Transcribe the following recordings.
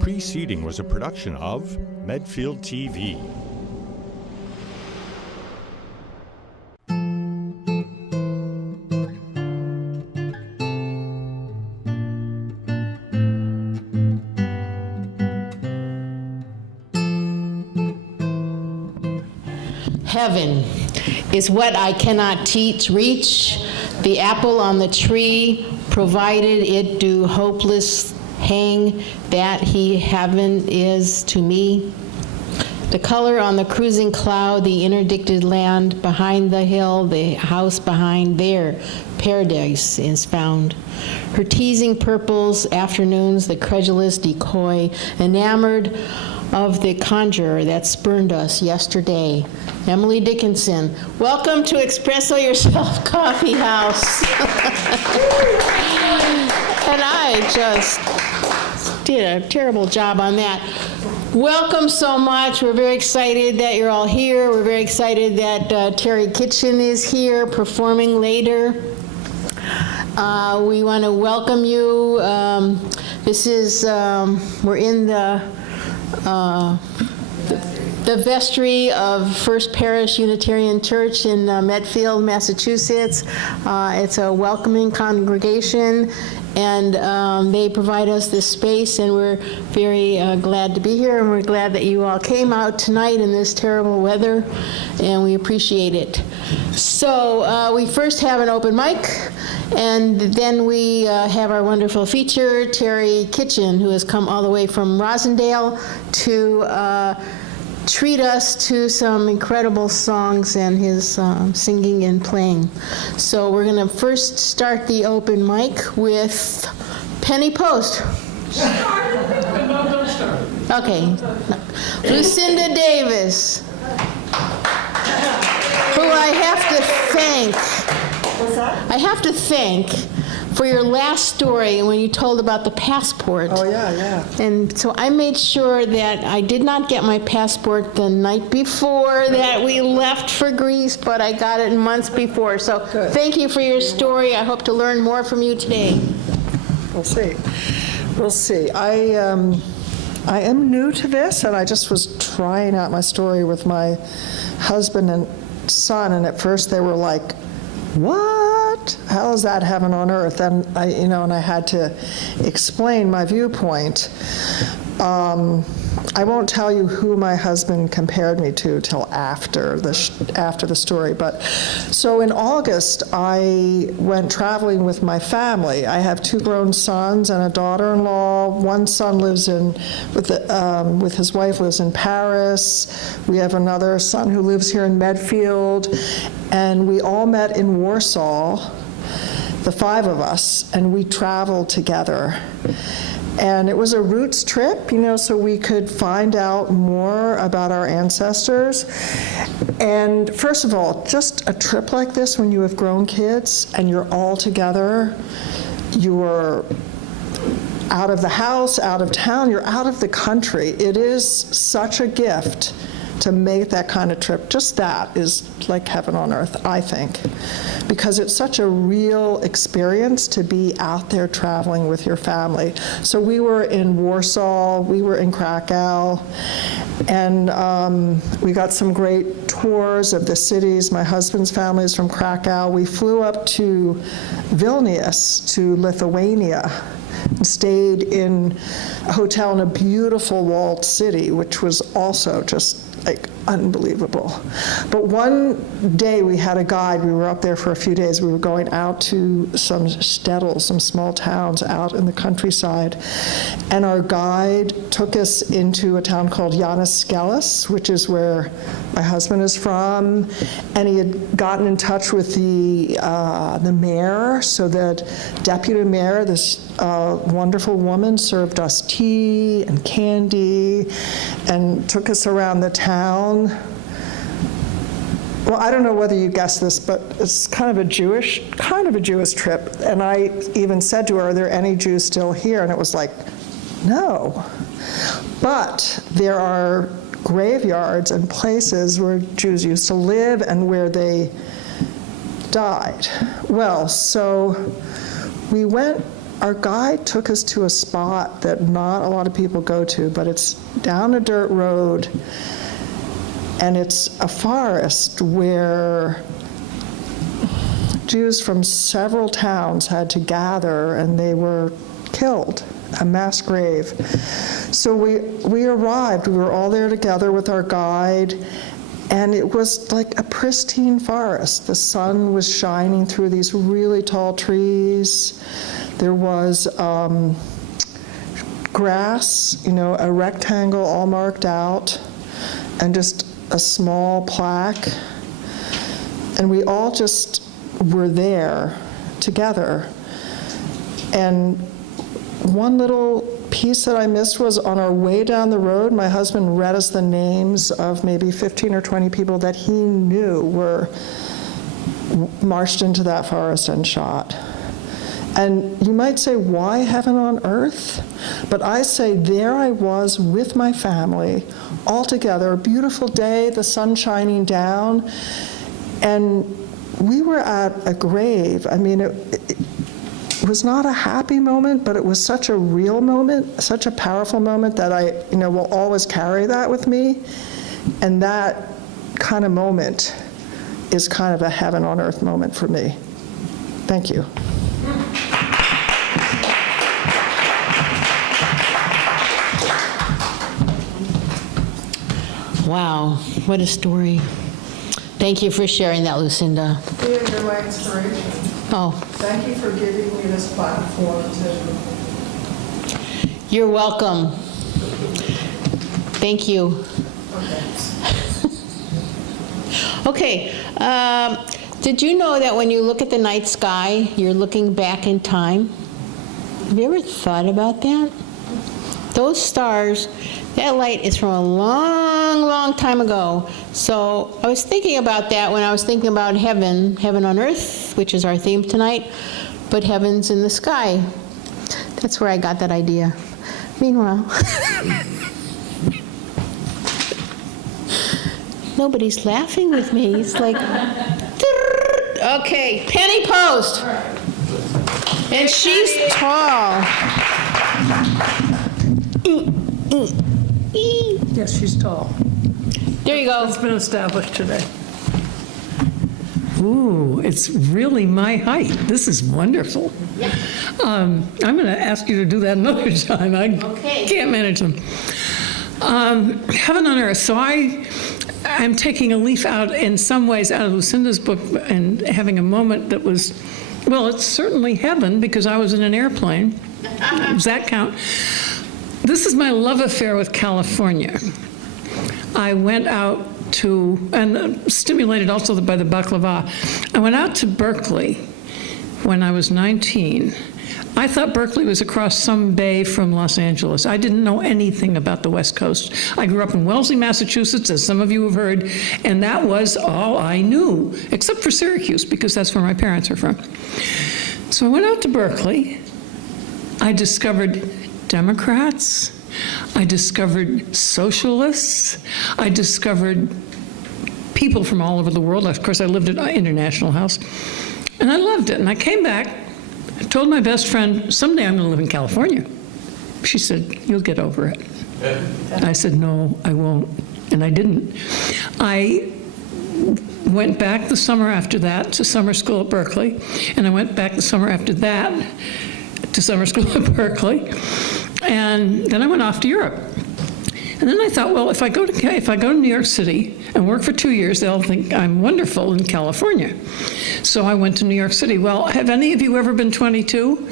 preceding was a production of Medfield TV. Heaven is what I cannot reach, the apple on the tree, provided it do hopeless hang, that he heaven is to me. The color on the cruising cloud, the interdicted land, behind the hill, the house behind there, paradise is found. Her teasing purples, afternoons, the credulous decoy, enamored of the conjurer that spurned us yesterday. Emily Dickinson, welcome to Expresso Yourself Coffeehouse. And I just did a terrible job on that. Welcome so much. We're very excited that you're all here. We're very excited that Terry Kitchen is here performing later. We want to welcome you. We're in the vestry of First Parish Unitarian Church in Medfield, Massachusetts. It's a welcoming congregation, and they provide us this space, and we're very glad to be here, and we're glad that you all came out tonight in this terrible weather, and we appreciate it. So we first have an open mic, and then we have our wonderful feature, Terry Kitchen, who has come all the way from Rosendale to treat us to some incredible songs and his singing and playing. So we're going to first start the open mic with Penny Post. Okay. Lucinda Davis, who I have to thank for your last story when you told about the passport. Oh, yeah. And so I made sure that I did not get my passport the night before that we left for Greece, but I got it months before. So good. Thank you for your story. I hope to learn more from you today. We'll see. I am new to this, and I just was trying out my story with my husband and son, and at first they were like, what? How is that heaven on earth? And I had to explain my viewpoint. I won't tell you who my husband compared me to till after the story. But so in August, I went traveling with my family. I have 2 grown sons and a daughter-in-law. One son lives with his wife lives in Paris. We have another son who lives here in Medfield, and we all met in Warsaw, the 5 of us, and we traveled together. And it was a roots trip, so we could find out more about our ancestors. And first of all, just a trip like this when you have grown kids and you're all together, you're out of the house, out of town, you're out of the country. It is such a gift to make that kind of trip. Just that is like heaven on earth, I think, because it's such a real experience to be out there traveling with your family. So we were in Warsaw, we were in Krakow, and we got some great tours of the cities. My husband's family is from Krakow. We flew up to Vilnius, to Lithuania, and stayed in a hotel in a beautiful walled city, which was also just like unbelievable. But one day we had a guide. We were up there for a few days. We were going out to some shtetls, some small towns out in the countryside, and our guide took us into a town called Janiskelis, which is where my husband is from, and he had gotten in touch with the mayor. So the deputy mayor, this wonderful woman, served us tea and candy and took us around the town. Well, I don't know whether you guessed this, but it's kind of a Jewish trip. And I even said to her, are there any Jews still here? And it was like, no. But there are graveyards and places where Jews used to live and where they died. Well, so we went our guide took us to a spot that not a lot of people go to, but it's down a dirt road, and it's a forest where Jews from several towns had to gather, and they were killed, a mass grave. So we arrived, we were all there together with our guide, and it was like a pristine forest. The sun was shining through these really tall trees. There was grass, a rectangle all marked out, and just a small plaque. And we all just were there together. And one little piece that I missed was on our way down the road, my husband read us the names of maybe 15 or 20 people that he knew were marched into that forest and shot. And you might say, why heaven on earth? But I say, there I was with my family, all together, a beautiful day, the sun shining down, and we were at a grave. I mean, it was not a happy moment, but it was such a real moment, such a powerful moment that I, will always carry that with me. And that kind of moment is kind of a heaven on earth moment for me. Thank you. Wow, what a story. Thank you for sharing that, Lucinda. You're my inspiration. Oh, Thank you for giving me this platform to... you're welcome. Thank you. Okay, did you know that when you look at the night sky, you're looking back in time? Have you ever thought about that? Those stars, that light is from a long, long time ago. So I was thinking about that when I was thinking about heaven on earth, which is our theme tonight, but heaven's in the sky. That's where I got that idea. Meanwhile, nobody's laughing with me. It's like, okay, Penny Post. And she's tall. Yes, she's tall. There you go. It's been established today. Ooh, it's really my height. This is wonderful. Yeah. I'm going to ask you to do that another time. I can't manage them. Heaven on earth. So I'm taking a leaf out, in some ways, out of Lucinda's book and having a moment that was, well, it's certainly heaven because I was in an airplane. Does that count? This is my love affair with California. I went out to, and stimulated also by the baklava, I went out to Berkeley when I was 19. I thought Berkeley was across some bay from Los Angeles. I didn't know anything about the West Coast. I grew up in Wellesley, Massachusetts, as some of you have heard, and that was all I knew, except for Syracuse, because that's where my parents are from. So I went out to Berkeley. I discovered Democrats. I discovered socialists. I discovered people from all over the world. Of course, I lived at International House. And I loved it. And I came back, I told my best friend, someday I'm going to live in California. She said, you'll get over it. I said, no, I won't. And I didn't. I went back the summer after that to summer school at Berkeley. And I went back the summer after that to summer school at Berkeley. And then I went off to Europe. And then I thought, well, if I go to New York City and work for 2 years, they'll think I'm wonderful in California. So I went to New York City. Well, have any of you ever been 22?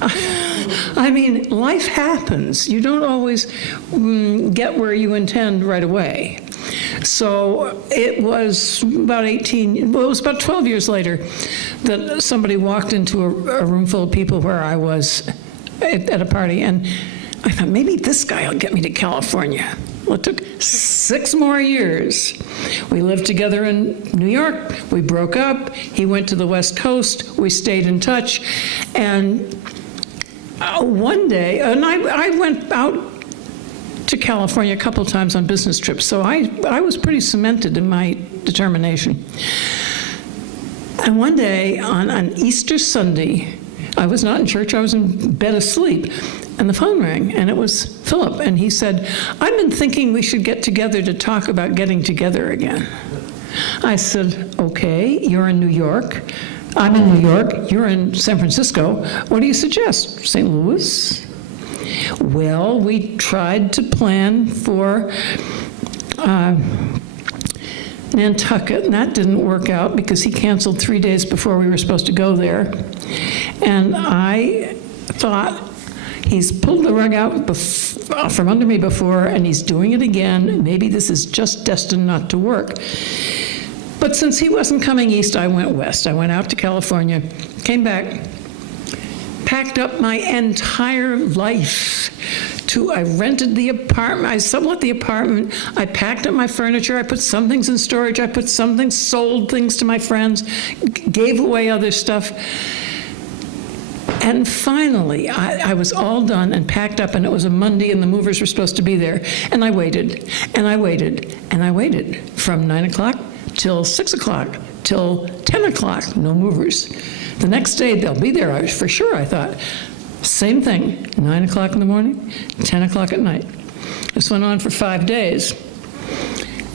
I mean, life happens. You don't always get where you intend right away. So it was about it was about 12 years later that somebody walked into a room full of people where I was at a party, and I thought, maybe this guy will get me to California. Well, it took 6 more years. We lived together in New York. We broke up. He went to the West Coast. We stayed in touch. And one day, and I went out to California a couple of times on business trips, so I was pretty cemented in my determination. And one day, on Easter Sunday, I was not in church. I was in bed asleep. And the phone rang, and it was Philip. And he said, I've been thinking we should get together to talk about getting together again. I said, okay, you're in New York. I'm in New York. You're in San Francisco. What do you suggest? St. Louis? Well, we tried to plan for Nantucket, and that didn't work out because he canceled 3 days before we were supposed to go there. And I thought, he's pulled the rug out from under me before, and he's doing it again. Maybe this is just destined not to work. But since he wasn't coming east, I went west. I went out to California, came back, packed up my entire life. I rented the apartment, I sublet the apartment, I packed up my furniture, I put some things in storage, I put some things, sold things to my friends, gave away other stuff. And finally, I was all done and packed up, and it was a Monday, and the movers were supposed to be there. And I waited, and I waited, and I waited from 9 o'clock till 6 o'clock, till 10 o'clock, no movers. The next day, they'll be there, for sure, I thought. Same thing, 9 o'clock in the morning, 10 o'clock at night. This went on for 5 days.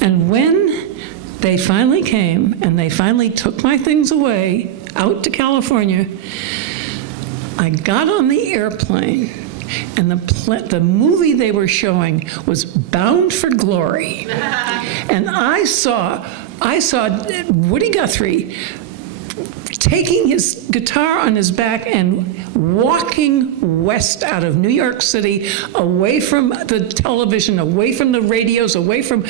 And when they finally came, and they finally took my things away out to California, I got on the airplane, and the movie they were showing was Bound for Glory. And I saw Woody Guthrie taking his guitar on his back and walking west out of New York City, away from the television, away from the radios, away from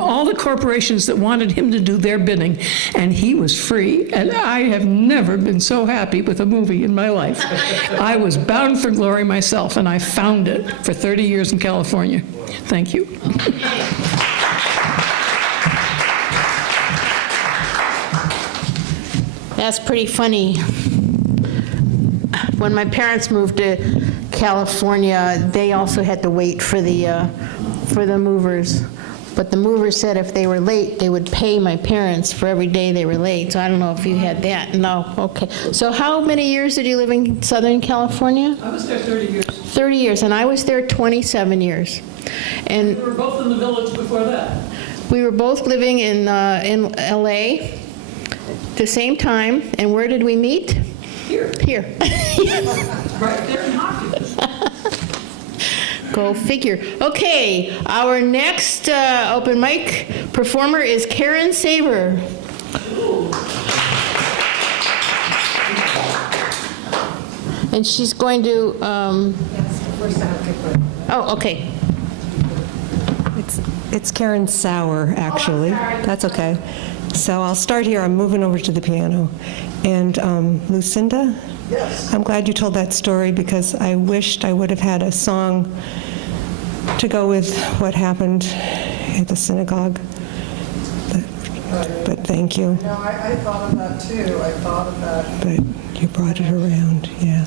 all the corporations that wanted him to do their bidding, and he was free. And I have never been so happy with a movie in my life. I was bound for glory myself, and I found it for 30 years in California. Thank you. That's pretty funny. When my parents moved to California, they also had to wait for the movers. But the movers said if they were late, they would pay my parents for every day they were late. So I don't know if you had that. No, okay. So how many years did you live in Southern California? I was there 30 years. 30 years, and I was there 27 years. And We were both in the village before that. we were both living in LA the same time. And where did we meet? Here. Here. Right there in Hopkins. Go figure. Okay, our next open mic performer is Karen Saber. And she's going to, oh, okay. It's Karen Sauer, actually. That's okay. So I'll start here. I'm moving over to the piano. And Lucinda? Yes. I'm glad you told that story because I wished I would have had a song to go with what happened at the synagogue. But thank you. No, I thought of that too. I thought of that. But you brought it around, yeah.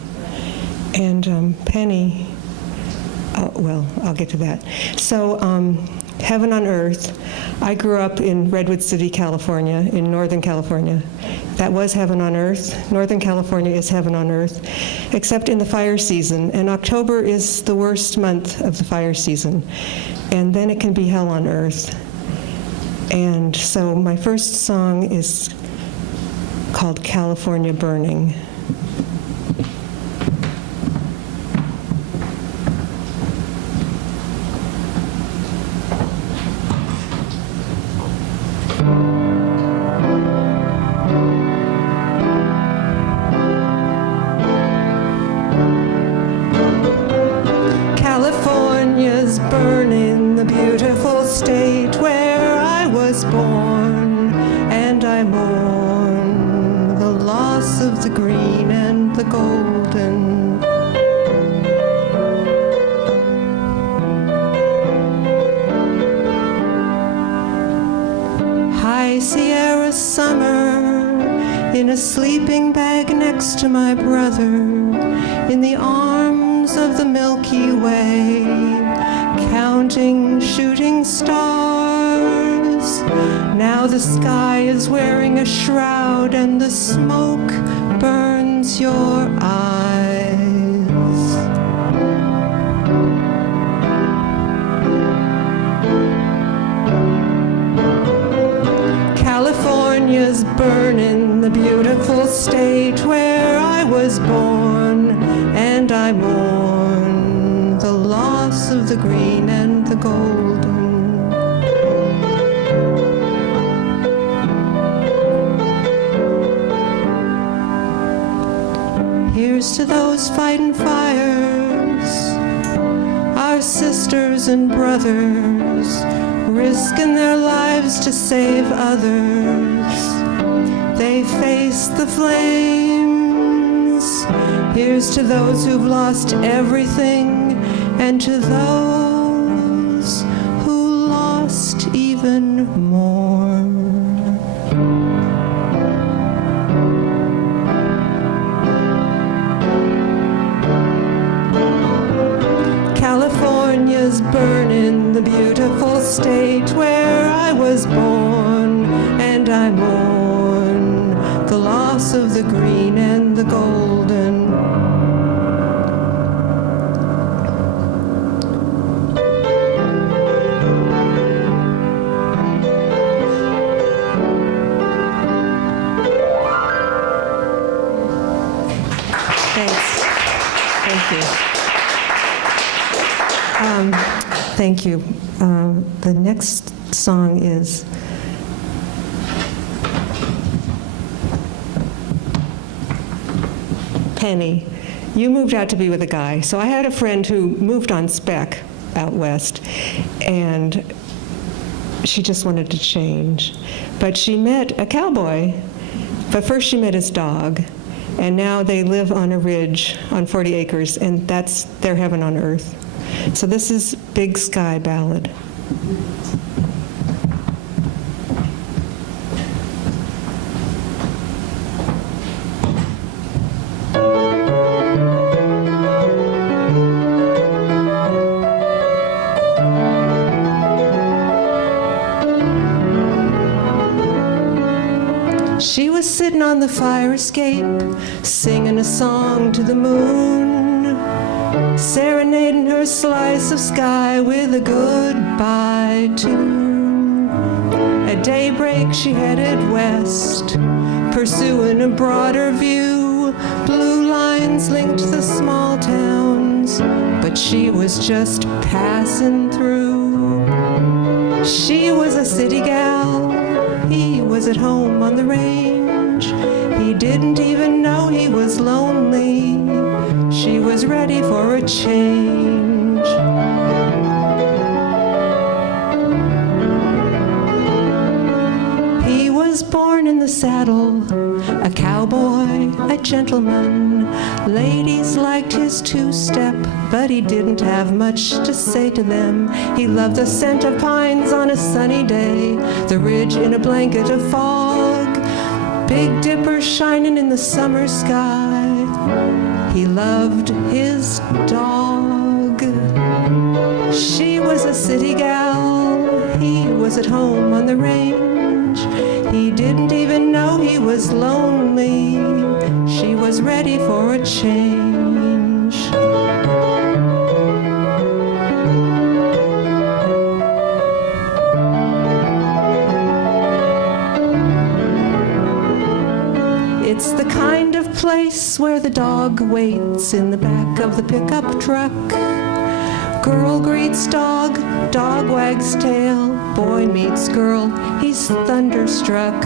And Penny, oh, well, I'll get to that. So, Heaven on Earth. I grew up in Redwood City, California, in Northern California. That was heaven on earth. Northern California is heaven on earth, except in the fire season. And October is the worst month of the fire season. And then it can be hell on earth. And so my first song is called California Burning. California's burning, the beautiful state where I was born, and I mourn the loss of the green and the golden. High Sierra summer, in a sleeping bag next to my brother, in the arms of the Milky Way, counting shooting stars. Now the sky is wearing a shroud and the smoke burns opens your eyes. California's burning, the beautiful state where I was born, and I mourn the loss of the green and the golden. Here's to those fighting fires, our sisters and brothers, risking their lives to save others. They face the flames. Here's to those who've lost everything, and to those who lost even more. California's burning, the beautiful state where I was born, and I mourn the loss of the green and the golden. Thanks. Thank you. Thank you. The next song is Penny. You moved out to be with a guy. So I had a friend who moved on spec out west, and she just wanted to change. But she met a cowboy, but first she met his dog, and now they live on a ridge on 40 acres, and that's their heaven on earth. So this is Big Sky Ballad. She was sitting on the fire escape, singing a song to the moon, serenading her slice of sky with a goodbye tune. At daybreak she headed west, pursuing a broader view. Blue lines linked the small towns, but she was just passing through. She was a city gal, he was at home on the range. He didn't even know he was lonely. She was ready for a change. He was born in the saddle, a cowboy, a gentleman. Ladies liked his two-step, but he didn't have much to say to them. He loved the scent of pines on a sunny day, the ridge in a blanket of fog, Big Dipper shining in the summer sky. He loved his dog. She was a city gal, he was at home on the range. He didn't even know he was lonely. She was ready for a change. It's the kind of place where the dog waits in the back of the pickup truck. Girl greets dog, dog wags tail, boy meets girl, he's thunderstruck.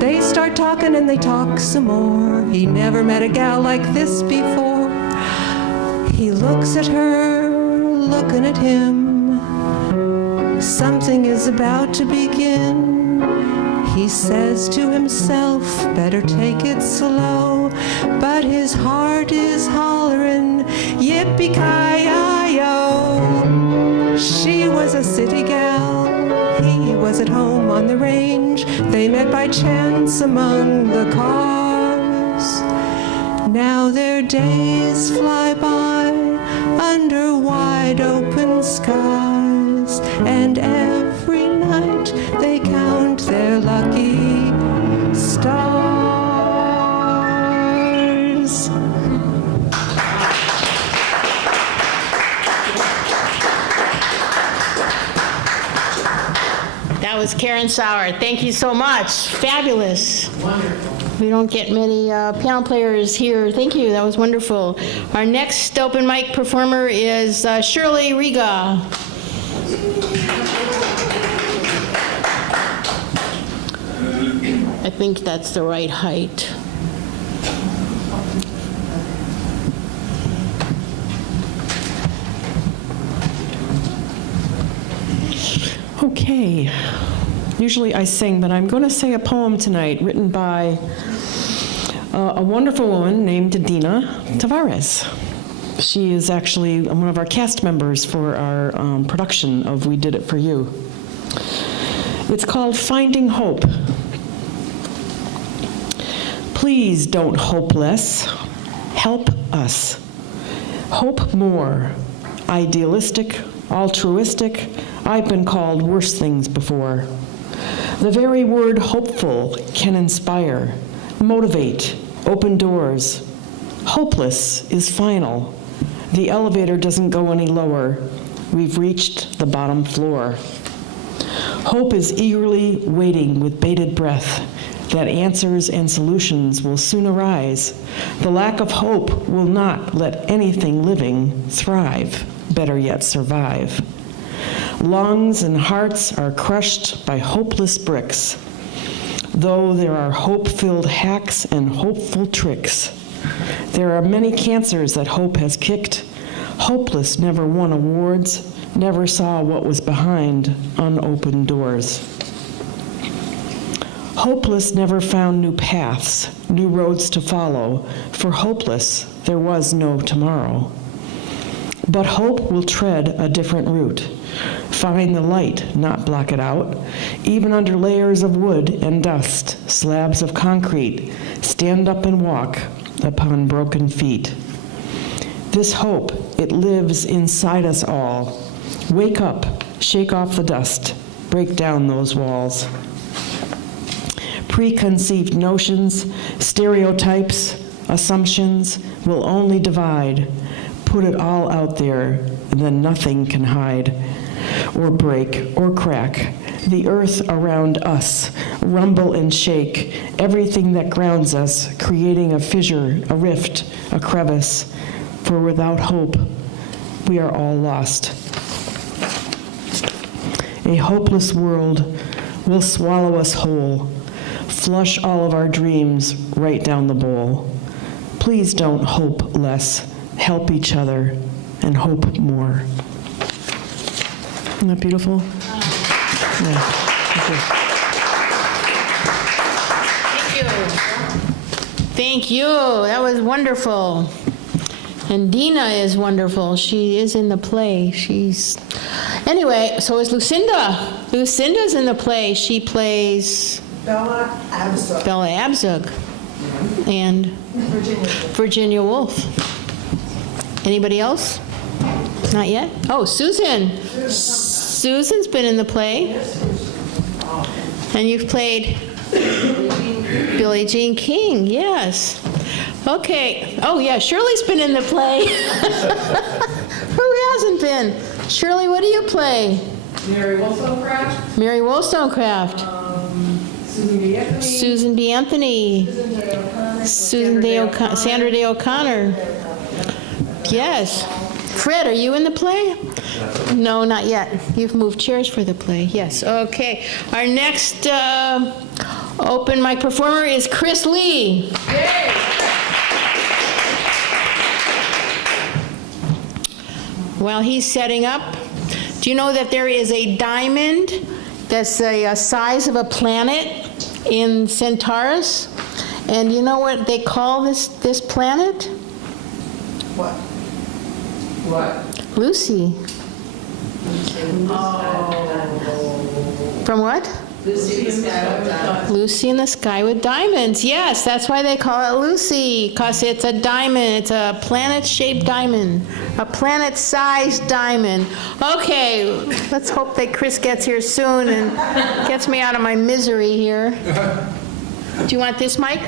They start talking and they talk some more. He never met a gal like this before. He looks at her, looking at him. Something is about to begin. He says to himself, better take it slow. But his heart is hollering, yippee-ki-yi-yo. She was a city gal, he was at home on the range. They met by chance among the cars. Now their days fly by under wide open skies, and every night they count their lucky stars. That was Karen Sauer. Thank you so much. Fabulous. Wonderful. We don't get many piano players here. Thank you. That was wonderful. Our next open mic performer is Shirley Riga. I think that's the right height. Okay. Usually I sing, but I'm going to say a poem tonight written by a wonderful woman named Dina Tavares. She is actually one of our cast members for our production of We Did It For You. It's called Finding Hope. Please don't hope less. Help us. Hope more. Idealistic, altruistic, I've been called worse things before. The very word hopeful can inspire, motivate, open doors. Hopeless is final. The elevator doesn't go any lower. We've reached the bottom floor. Hope is eagerly waiting with bated breath that answers and solutions will soon arise. The lack of hope will not let anything living thrive, better yet survive. Lungs and hearts are crushed by hopeless bricks, though there are hope-filled hacks and hopeful tricks. There are many cancers that hope has kicked. Hopeless never won awards, never saw what was behind unopened doors. Hopeless never found new paths, new roads to follow. For hopeless, there was no tomorrow. But hope will tread a different route. Find the light, not block it out. Even under layers of wood and dust, slabs of concrete, stand up and walk upon broken feet. This hope, it lives inside us all. Wake up, shake off the dust, break down those walls. Preconceived notions, stereotypes, assumptions will only divide. Put it all out there, and then nothing can hide, or break, or crack. The earth around us, rumble and shake, everything that grounds us, creating a fissure, a rift, a crevice. For without hope, we are all lost. A hopeless world will swallow us whole, flush all of our dreams right down the bowl. Please don't hope less. Help each other and hope more. Isn't that beautiful? Yeah. Thank you. That was wonderful. And Dina is wonderful. She is in the play. Anyway, so is Lucinda. Lucinda's in the play. She plays Bella Abzug. Bella Abzug and Virginia Woolf. Anybody else? Not yet? Oh, Susan. Susan's been in the play. And you've played Billie Jean King, yes. Okay. Oh, yeah, Shirley's been in the play. Who hasn't been? Shirley, what do you play? Mary Wollstonecraft. Mary Wollstonecraft. Susan B. Anthony. Sandra Day O'Connor. Yes. Fred, are you in the play? No, not yet. You've moved chairs for the play. Yes. Okay. Our next open mic performer is Chris Lee. Yay! While he's setting up, do you know that there is a diamond that's the size of a planet in Centaurus? And you know what they call this planet? What? What? Lucy. From what? Lucy in the Sky with Diamonds. Lucy in the Sky with Diamonds. Yes, that's why they call it Lucy, because it's a diamond. It's a planet-shaped diamond, a planet-sized diamond. Okay, let's hope that Chris gets here soon and gets me out of my misery here. Do you want this mic?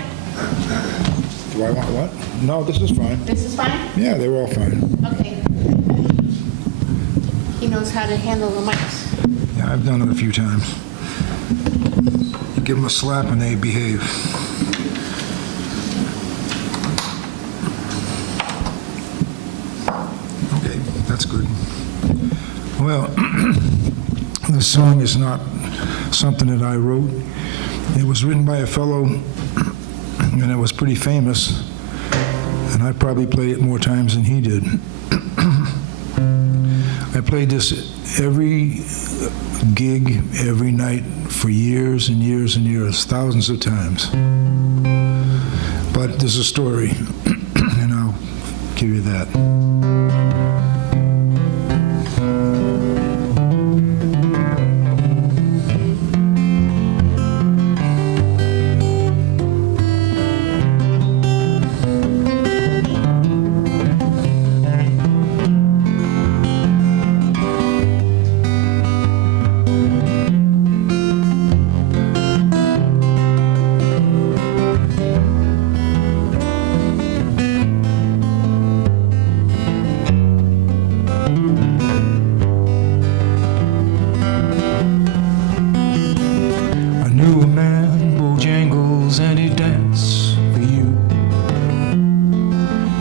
Do I want what? No, this is fine. This is fine? Yeah, they were all fine. Okay. He knows how to handle the mics. Yeah, I've done it a few times. You give them a slap and they behave. Okay, that's good. Well, this song is not something that I wrote. It was written by a fellow, and it was pretty famous, and I probably played it more times than he did. I played this every gig, every night for years and years and years, thousands of times. But there's a story, and I'll give you that.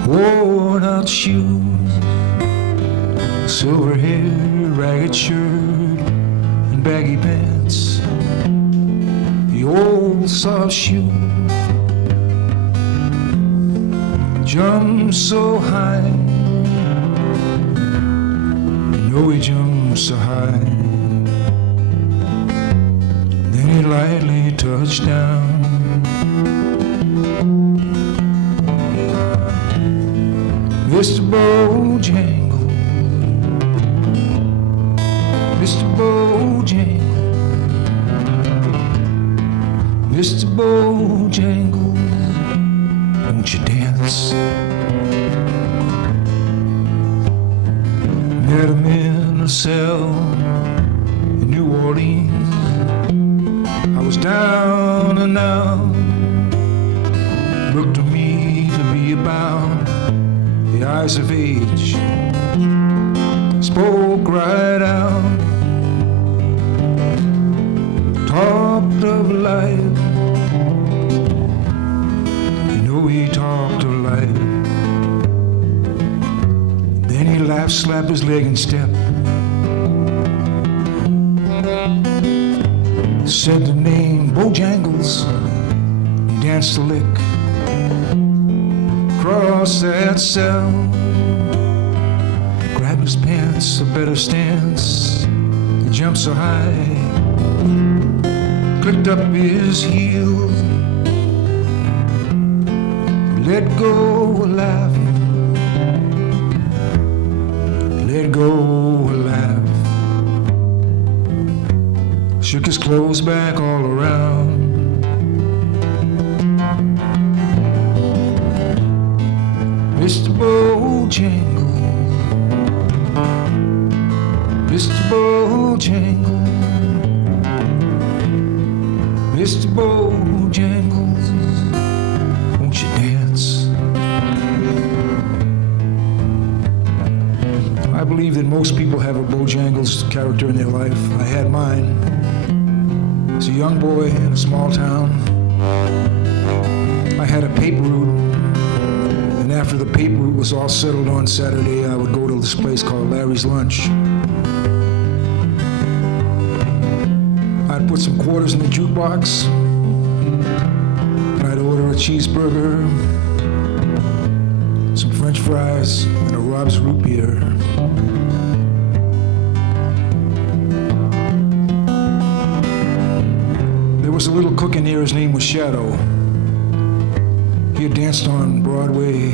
Worn-out shoes, silver hair, ragged shirt, and baggy pants. The old soft shoe jumped so high. You know he jumped so high. Then he lightly touched down. Mr. Bojangles, Mr. Bojangles, Mr. Bojangles, won't you dance? Met him in a cell in New Orleans. I was down and out, looked to me to be about the eyes of age, spoke right out, talked of life. You know he talked of life. Then he laughed, slapped his leg and stepped, said the name Bojangles, he danced a lick across that cell, grabbed his pants, a better stance. He jumped so high, clicked up his heels, let go a laugh, let go a laugh. Shook his clothes back all around. Mr. Bojangles, Mr. Bojangles, Mr. Bojangles, won't you dance? I believe that most people have a Bojangles character in their life. I had mine. As a young boy in a small town, I had a paper route. And after the paper route was all settled on Saturday, I would go to this place called Larry's Lunch. I'd put some quarters in the jukebox, and I'd order a cheeseburger, some French fries, and a Rob's root beer. There was a little cook in here, his name was Shadow. He had danced on Broadway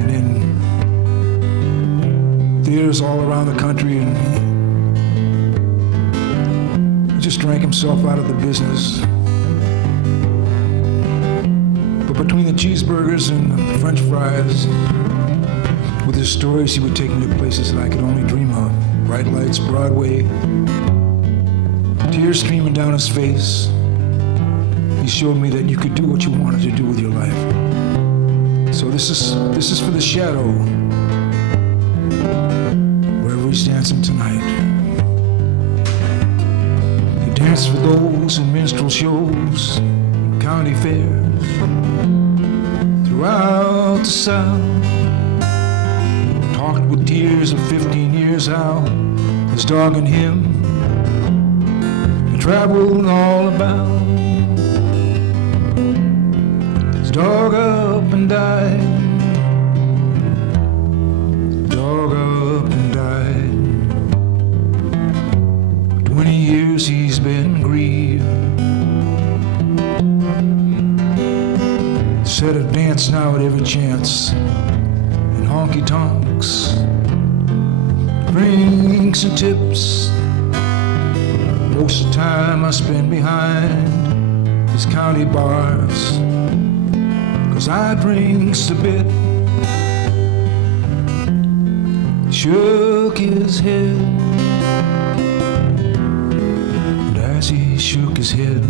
and in theaters all around the country, and he just drank himself out of the business. But between the cheeseburgers and the French fries, with his stories, he would take me to places that I could only dream of. Bright lights, Broadway, tears streaming down his face. He showed me that you could do what you wanted to do with your life. So this is for the Shadow, wherever he's dancing tonight. He danced for those in minstrel shows, county fairs throughout the South. Talked with tears of 15 years how his dog and him had traveled all about. His dog up and died. Dog up and died. 20 years he's been grieved. Said a dance now at every chance in honky tonks, drinks and tips. Most of the time I spend behind these county bars, 'cause I drinks a bit. Shook his head, and as he shook his head,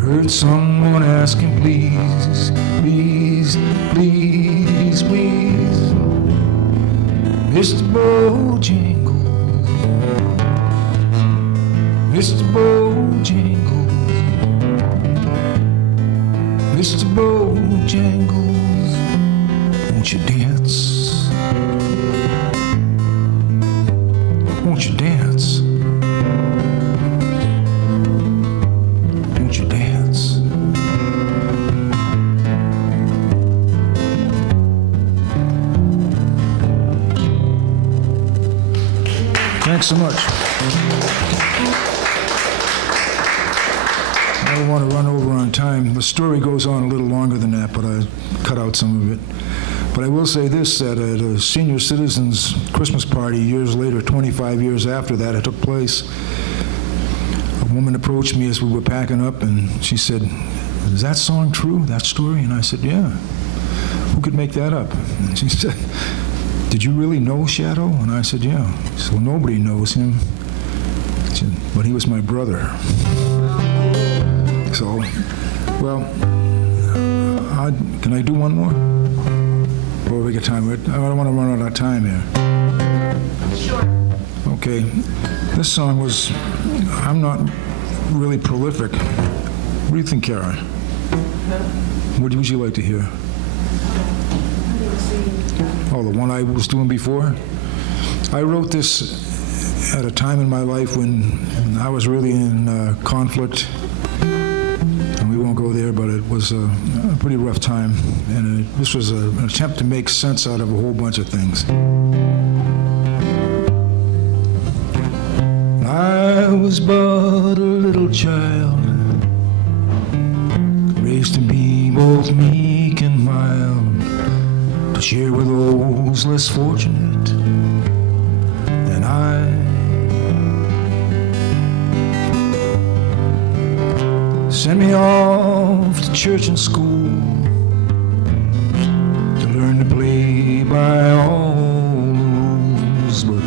heard someone ask him, please, please, please, please, Mr. Bojangles, Mr. Bojangles, Mr. Bojangles, won't you dance? Won't you dance? Won't you dance? Thanks so much. I don't want to run over on time. The story goes on a little longer than that, but I cut out some of it. But I will say this, that at a senior citizens Christmas party years later, 25 years after that it took place, a woman approached me as we were packing up, and she said, is that song true, that story? And I said, yeah. Who could make that up? And she said, did you really know Shadow? And I said, yeah. She said, well, nobody knows him. She said, but he was my brother. So, well, can I do one more? Or we got time? I don't want to run out of time here. Sure. Okay. This song was, I'm not really prolific. What do you think, Kara? What would you like to hear? Oh, the one I was doing before? I wrote this at a time in my life when I was really in conflict. And we won't go there, but it was a pretty rough time. And this was an attempt to make sense out of a whole bunch of things. I was but a little child, raised to be both meek and mild, to share with those less fortunate than I. Sent me off to church and school to learn to play by all rules, but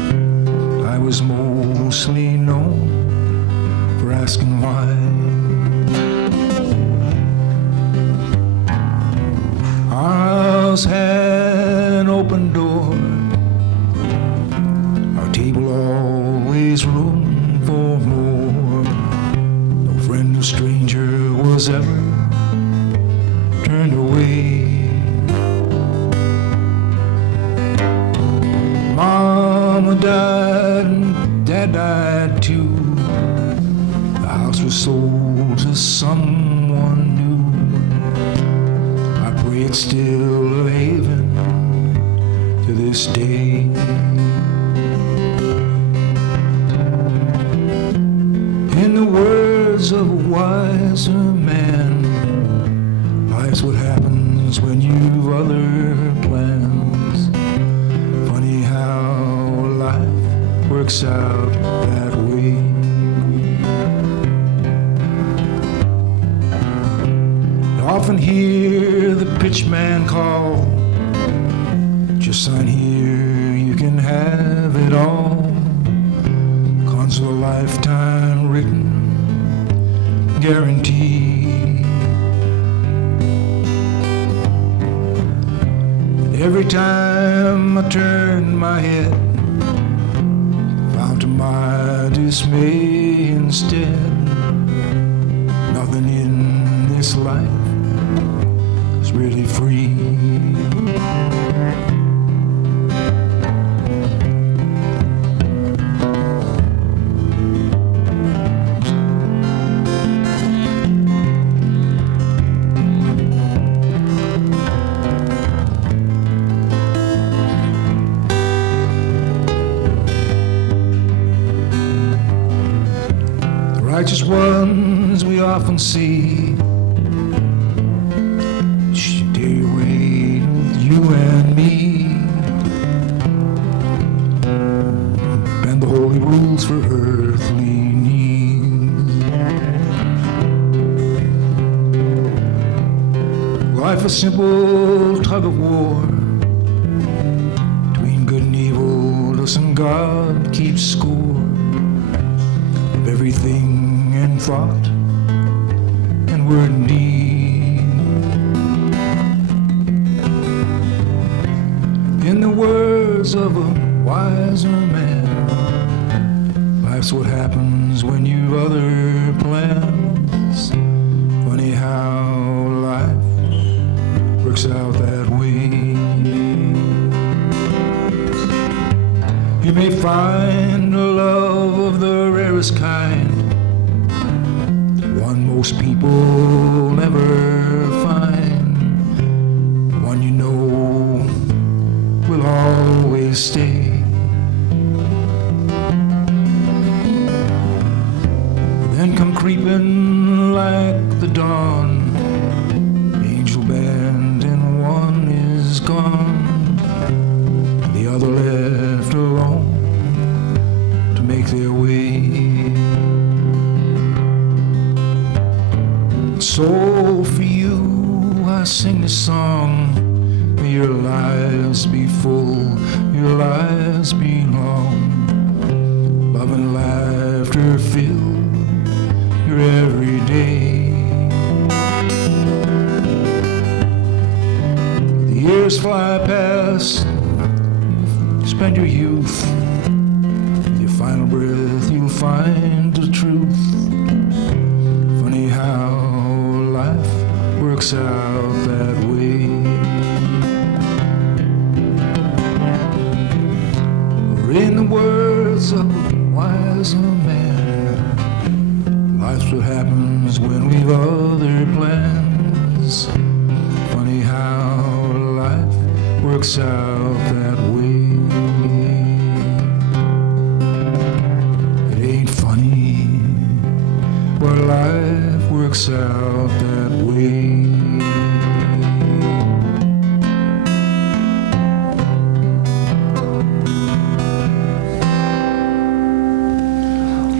I was mostly known for asking why. Our house had an open door, our table always room for more. No friend or stranger was ever turned away. Mama died and Dad died too. The house was sold to someone new. I pray it's still a haven to this day. In the words of a wiser man, life's what happens when you've other plans. Funny how life works out that way. I often hear the pitchman call, just sign here, you can have it all. Cons of a lifetime written guarantee. And every time I turn my head, found to my dismay instead. Nothing in this life is really free. Righteous ones we often see stay away with you and me, bend the holy rules for earthly needs. Life a simple tug of war between good and evil. Doesn't God keep score of everything in thought and word and deed? In the words of a wiser man, life's what happens when you've other plans. Funny how life works out that way. You may find a love of the rarest kind, one most people never find, one you know will always stay. Then come creeping like the dawn, the angel band and one is gone, the other left alone to make their way. So for you I sing this song. May your lives be full, your lives be long. Love and laughter fill your every day. The years fly past, you spend your youth. In your final breath you'll find the truth. Funny how life works out that way. Or in the words of a wiser man, life's what happens when we've other plans. Funny how life works out that way. It ain't funny where life works out that way.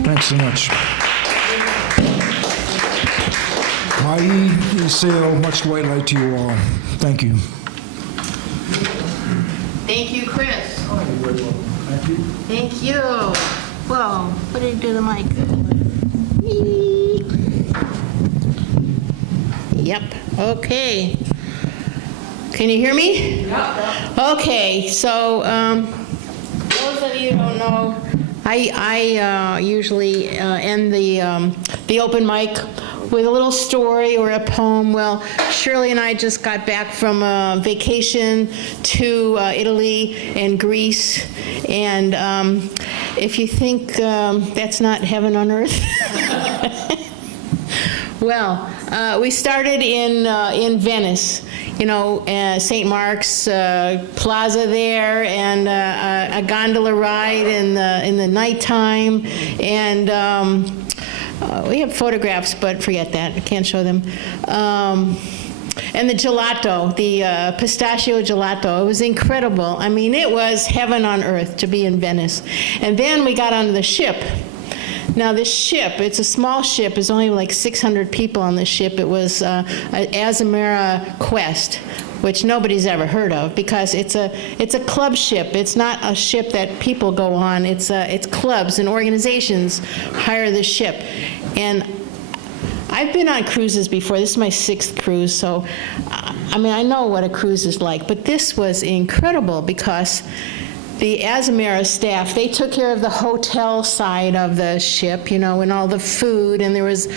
Thanks so much. Mai sail, much white light to you all. Thank you. Thank you, Chris. Oh, you're very welcome. Thank you. Thank you. Well, what did you do to the mic? Yep, okay. Can you hear me? Yep. Okay, so those of you who don't know, I usually end the open mic with a little story or a poem. Well, Shirley and I just got back from a vacation to Italy and Greece, and if you think that's not heaven on earth, well, we started in Venice, you know, St. Mark's Plaza there, and a gondola ride in the nighttime, and we have photographs, but forget that, I can't show them. And the gelato, the pistachio gelato, it was incredible. I mean, it was heaven on earth to be in Venice. And then we got on the ship. Now this ship, it's a small ship, there's only like 600 people on the ship. It was an Azamara Quest, which nobody's ever heard of, because it's a club ship. It's not a ship that people go on. It's clubs and organizations hire the ship. And I've been on cruises before. This is my 6th cruise, so I mean, I know what a cruise is like. But this was incredible because the Azamara staff, they took care of the hotel side of the ship, and all the food, and there was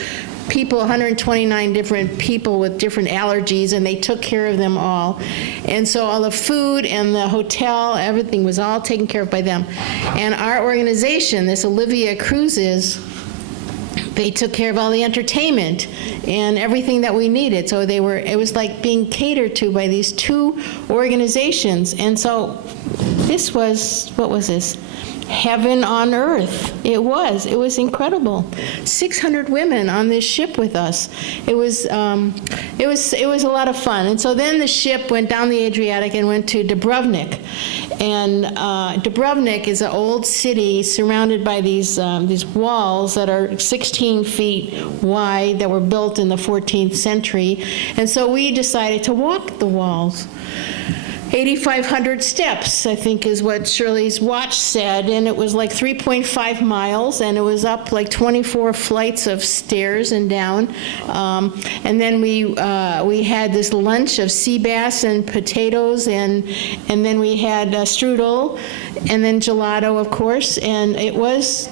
people, 129 different people with different allergies, and they took care of them all. And so all the food and the hotel, everything was all taken care of by them. And our organization, this Olivia Cruises, they took care of all the entertainment and everything that we needed. So it was like being catered to by these two organizations. And so this was, what was this? Heaven on earth. It was incredible. 600 women on this ship with us. It was a lot of fun. And so then the ship went down the Adriatic and went to Dubrovnik. And Dubrovnik is an old city surrounded by these walls that are 16 feet wide that were built in the 14th century. And so we decided to walk the walls. 8,500 steps, I think, is what Shirley's watch said, and it was like 3.5 miles, and it was up like 24 flights of stairs and down. And then we had this lunch of sea bass and potatoes, and then we had strudel, and then gelato, of course, and it was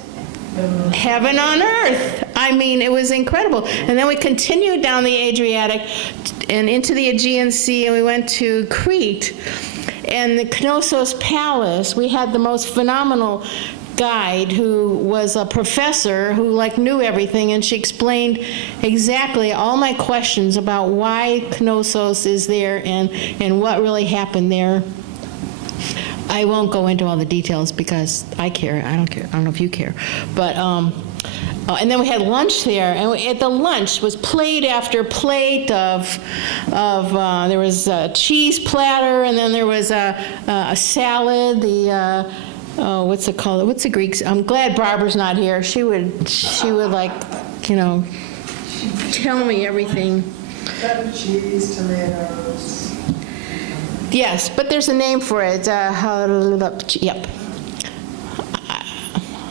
heaven on earth. I mean, it was incredible. And then we continued down the Adriatic and into the Aegean Sea, and we went to Crete. And the Knossos Palace, we had the most phenomenal guide who was a professor who knew everything, and she explained exactly all my questions about why Knossos is there and what really happened there. I won't go into all the details because I care. I don't care. I don't know if you care. But, and then we had lunch there, and at the lunch was plate after plate of there was a cheese platter, and then there was a salad, what's it called? What's the Greek? I'm glad Barbara's not here. She would tell me everything. Cheddar cheese, tomatoes. Yes, but there's a name for it. Yep.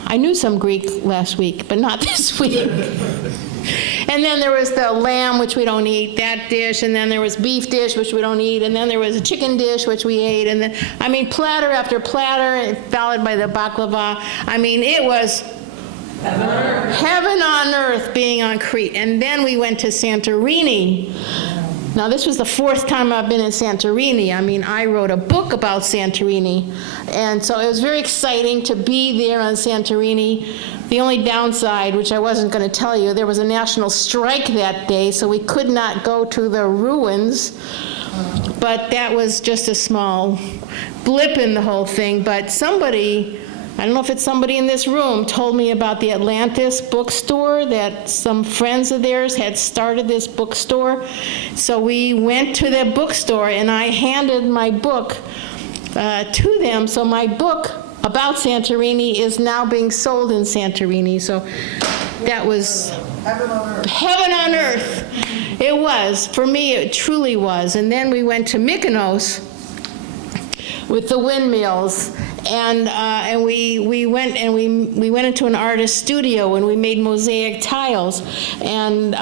I knew some Greek last week, but not this week. And then there was the lamb, which we don't eat, that dish, and then there was beef dish, which we don't eat, and then there was a chicken dish, which we ate, and then, platter after platter, followed by the baklava. It was heaven on earth being on Crete. And then we went to Santorini. Now, this was the fourth time I've been in Santorini. I wrote a book about Santorini, and so it was very exciting to be there on Santorini. The only downside, which I wasn't going to tell you, there was a national strike that day, so we could not go to the ruins, but that was just a small blip in the whole thing. But somebody, I don't know if it's somebody in this room, told me about the Atlantis bookstore, that some friends of theirs had started this bookstore. So we went to the bookstore, and I handed my book to them. So my book about Santorini is now being sold in Santorini. So that was heaven on earth. It was. For me, it truly was. And then we went to Mykonos with the windmills. And we went into an artist studio, and we made mosaic tiles, and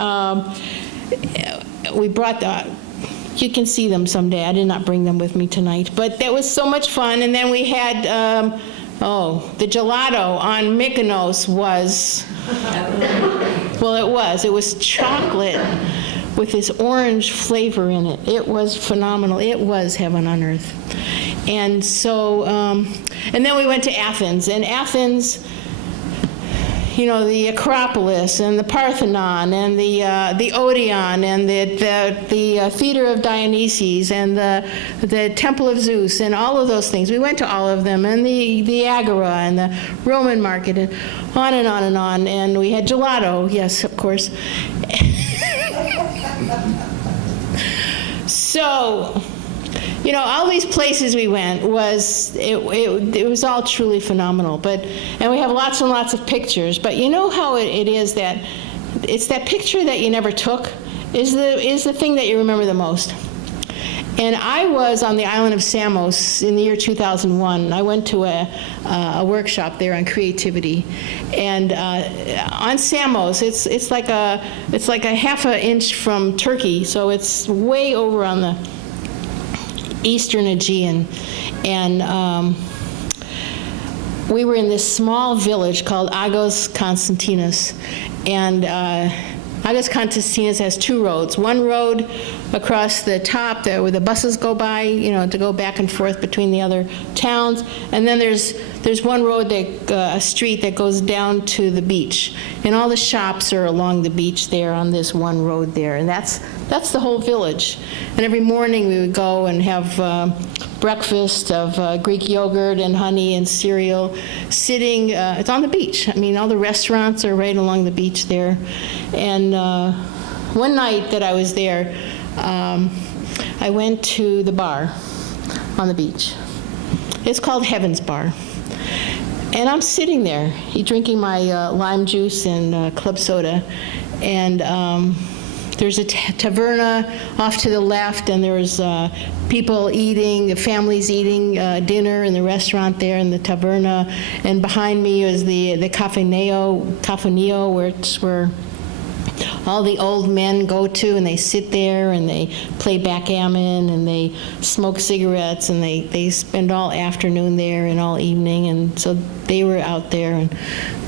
we brought you can see them someday. I did not bring them with me tonight, but that was so much fun. And then we had the gelato on Mykonos was it was chocolate with this orange flavor in it. It was phenomenal. It was heaven on earth. And so, and then we went to Athens. And Athens, the Acropolis and the Parthenon and the Odeon and the Theater of Dionysus and the Temple of Zeus and all of those things. We went to all of them, and the Agora and the Roman market, and on and on and on. And we had gelato, yes, of course. So, all these places we went it was all truly phenomenal. And we have lots and lots of pictures. But you know how it is that it's that picture that you never took is the thing that you remember the most. And I was on the island of Samos in the year 2001. I went to a workshop there on creativity, and on Samos, it's like a half an inch from Turkey, so it's way over on the Eastern Aegean, and we were in this small village called Agos Konstantinos, and Agos Konstantinos has two roads. One road across the top there where the buses go by, to go back and forth between the other towns, and then there's one road, a street that goes down to the beach, and all the shops are along the beach there on this one road there, and that's the whole village. And every morning we would go and have breakfast of Greek yogurt and honey and cereal, sitting, it's on the beach. I mean, all the restaurants are right along the beach there. And one night that I was there, I went to the bar on the beach. It's called Heaven's Bar. And I'm sitting there, drinking my lime juice and club soda, and there's a taverna off to the left, and there's people eating, families eating dinner in the restaurant there in the taverna, and behind me is the Coffeehouse, where all the old men go to, and they sit there and they play backgammon and they smoke cigarettes, and they spend all afternoon there and all evening, and so they were out there, and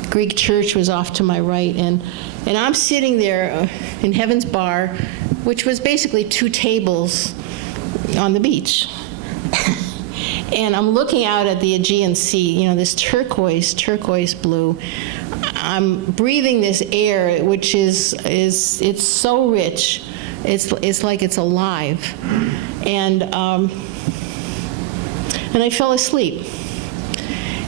Greek church was off to my right, and I'm sitting there in Heaven's Bar, which was basically two tables on the beach. And I'm looking out at the Aegean Sea, this turquoise blue. I'm breathing this air, which is it's so rich. It's like it's alive. And I fell asleep.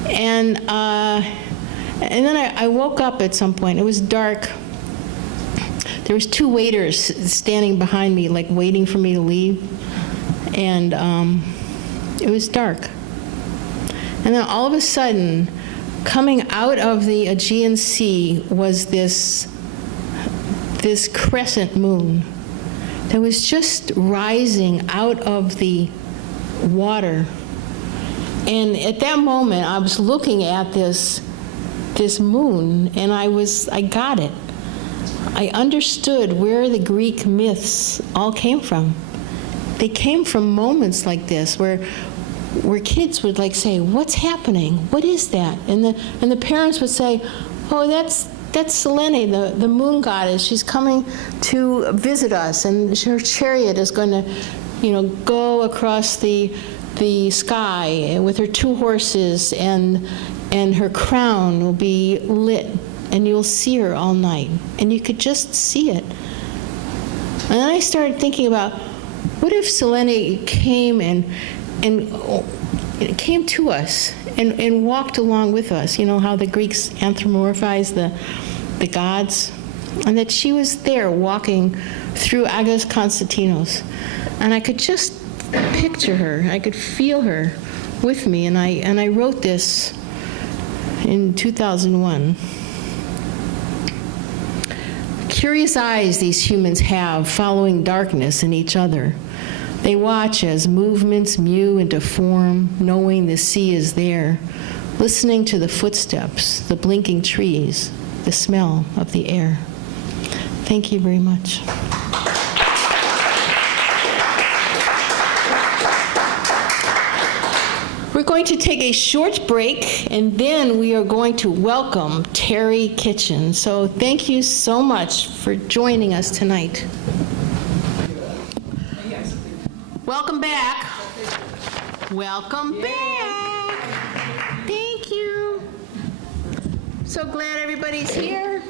And then I woke up at some point. It was dark. There was two waiters standing behind me, like waiting for me to leave. And it was dark. And then all of a sudden, coming out of the Aegean Sea was this crescent moon that was just rising out of the water. And at that moment, I was looking at this moon, and I got it. I understood where the Greek myths all came from. They came from moments like this where kids would say, "What's happening? What is that?" And the parents would say, "Oh, that's Selene, the moon goddess. She's coming to visit us, and her chariot is going to, go across the sky with her two horses, and her crown will be lit, and you'll see her all night." And you could just see it. And then I started thinking about, what if Selene came and came to us and walked along with us? How the Greeks anthropomorphize the gods, and that she was there walking through Agos Konstantinos, and I could just picture her. I could feel her with me, and I wrote this in 2001. Curious eyes these humans have, following darkness in each other. They watch as movements mew into form, knowing the sea is there, listening to the footsteps, the blinking trees, the smell of the air. Thank you very much. We're going to take a short break, and then we are going to welcome Terry Kitchen. So thank you so much for joining us tonight. Welcome back. Welcome back. Thank you. So glad everybody's here.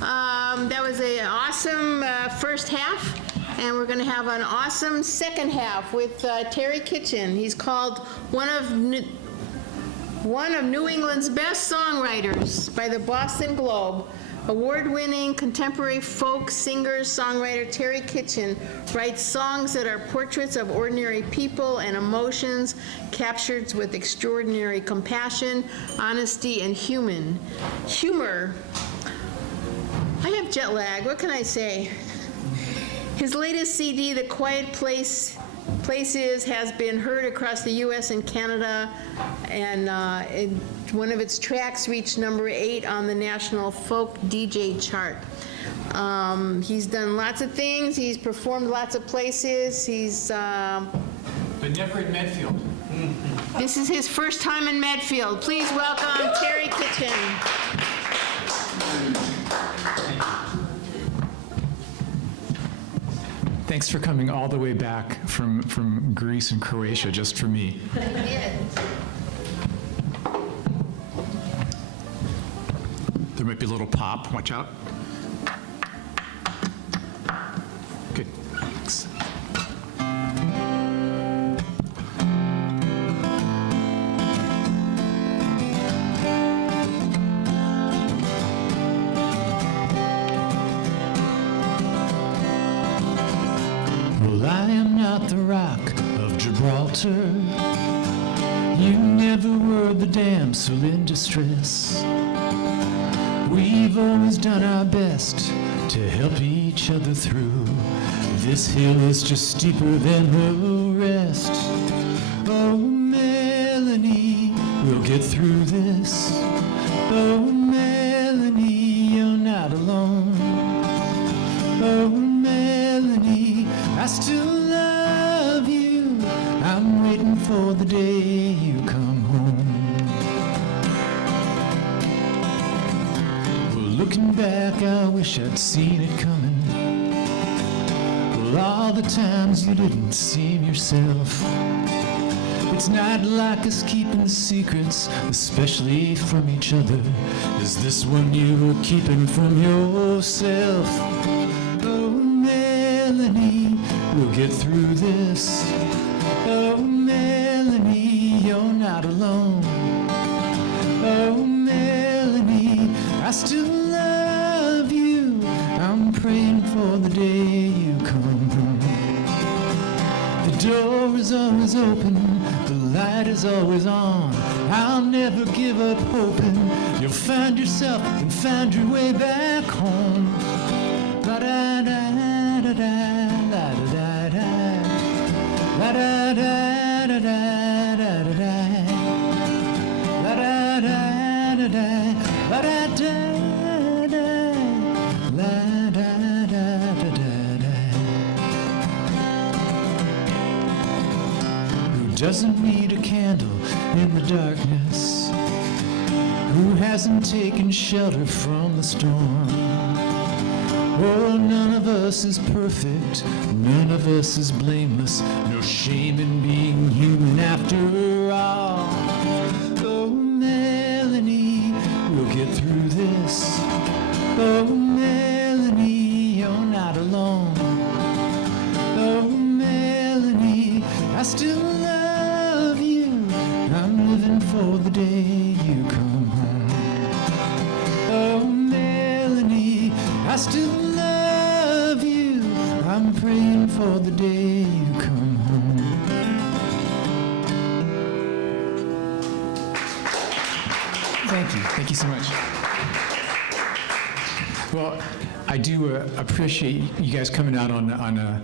That was an awesome first half. And we're going to have an awesome second half with Terry Kitchen. He's called one of New England's best songwriters by the Boston Globe. Award-winning contemporary folk singer, songwriter Terry Kitchen writes songs that are portraits of ordinary people and emotions captured with extraordinary compassion, honesty, and humor. I have jet lag. What can I say? His latest CD, The Quiet Places, has been heard across the U.S. and Canada, and one of its tracks reached number 8 on the National Folk DJ chart. He's done lots of things. He's performed lots of places. He's but never in Medfield. This is his first time in Medfield. Please welcome Terry Kitchen. Thanks for coming all the way back from Greece and Croatia just for me. There might be a little pop. Watch out. Good. Thanks. Well, I am not the rock of Gibraltar. You never were the damsel in distress. We've always done our best to help each other through. This hill is just steeper than the rest. Oh, Melanie, we'll get through this. Oh, Melanie, you're not alone. Oh, Melanie, I still love you. I'm waiting for the day you come home. Well, looking back, I wish I'd seen it coming. Well, all the times you didn't seem yourself. It's not like us keeping secrets, especially from each other. Is this one you were keeping from yourself? Oh, Melanie, we'll get through this. Oh, Melanie, you're not alone. Oh, Melanie, I still love you. I'm praying for the day you come home. The door is always open, the light is always on. I'll never give up hoping you'll find yourself and find your way back home. La-da-da-da-da, la-da-da-da, la-da-da-da-da-da-da-da, la-da-da-da-da, la-da-da-da, la-da-da-da-da. Who doesn't need a candle in the darkness? Who hasn't taken shelter from the storm? Oh, none of us is perfect, none of us is blameless. No shame in being human after all. Oh, Melanie, we'll get through this. Oh, Melanie, you're not alone. Oh, Melanie, I still love you. I'm living for the day you come home. Oh, Melanie, I still love you. I'm praying for the day you come home. Thank you. Thank you so much. Well, I do appreciate you guys coming out on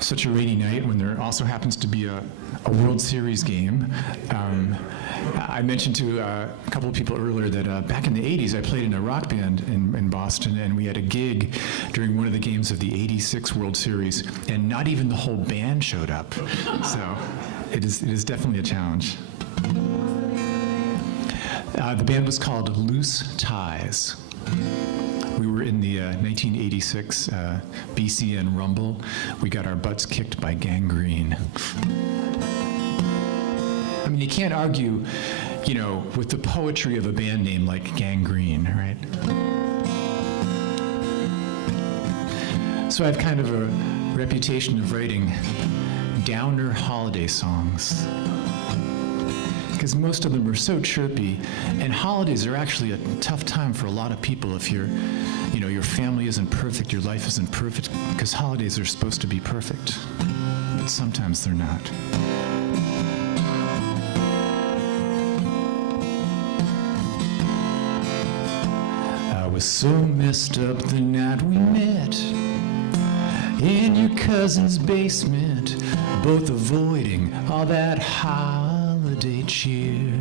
such a rainy night when there also happens to be a World Series game. I mentioned to a couple of people earlier that back in the 80s, I played in a rock band in Boston, and we had a gig during one of the games of the '86 World Series, and not even the whole band showed up. So it is definitely a challenge. The band was called Loose Ties. We were in the 1986 BCN Rumble. We got our butts kicked by Gangrene. I mean, you can't argue, with the poetry of a band name like Gangrene, right? So I have kind of a reputation of writing downer holiday songs, because most of them are so chirpy, and holidays are actually a tough time for a lot of people if your family isn't perfect, your life isn't perfect, because holidays are supposed to be perfect, but sometimes they're not. I was so messed up the night we met in your cousin's basement, both avoiding all that holiday cheer.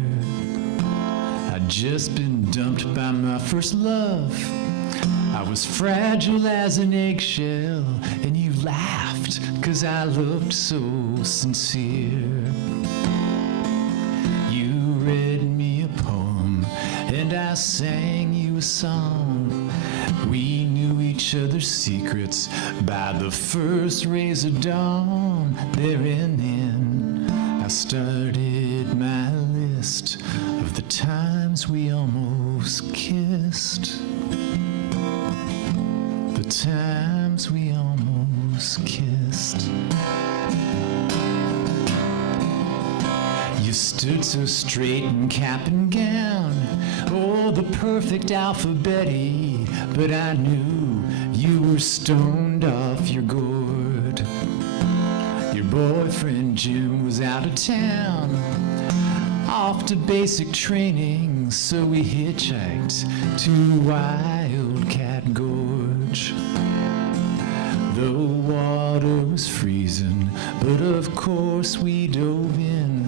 I'd just been dumped by my first love. I was fragile as an eggshell, and you laughed 'cause I looked so sincere. sang you a song. We knew each other's secrets by the first rays of dawn. There and then I started my list of the times we almost kissed. The times we almost kissed. You stood so straight in cap and gown, oh, the perfect alphabet-y, but I knew you were stoned off your gourd. Your boyfriend Jim was out of town, off to basic training, so we hitchhiked to Wildcat Gorge. The water was freezing, but of course we dove in.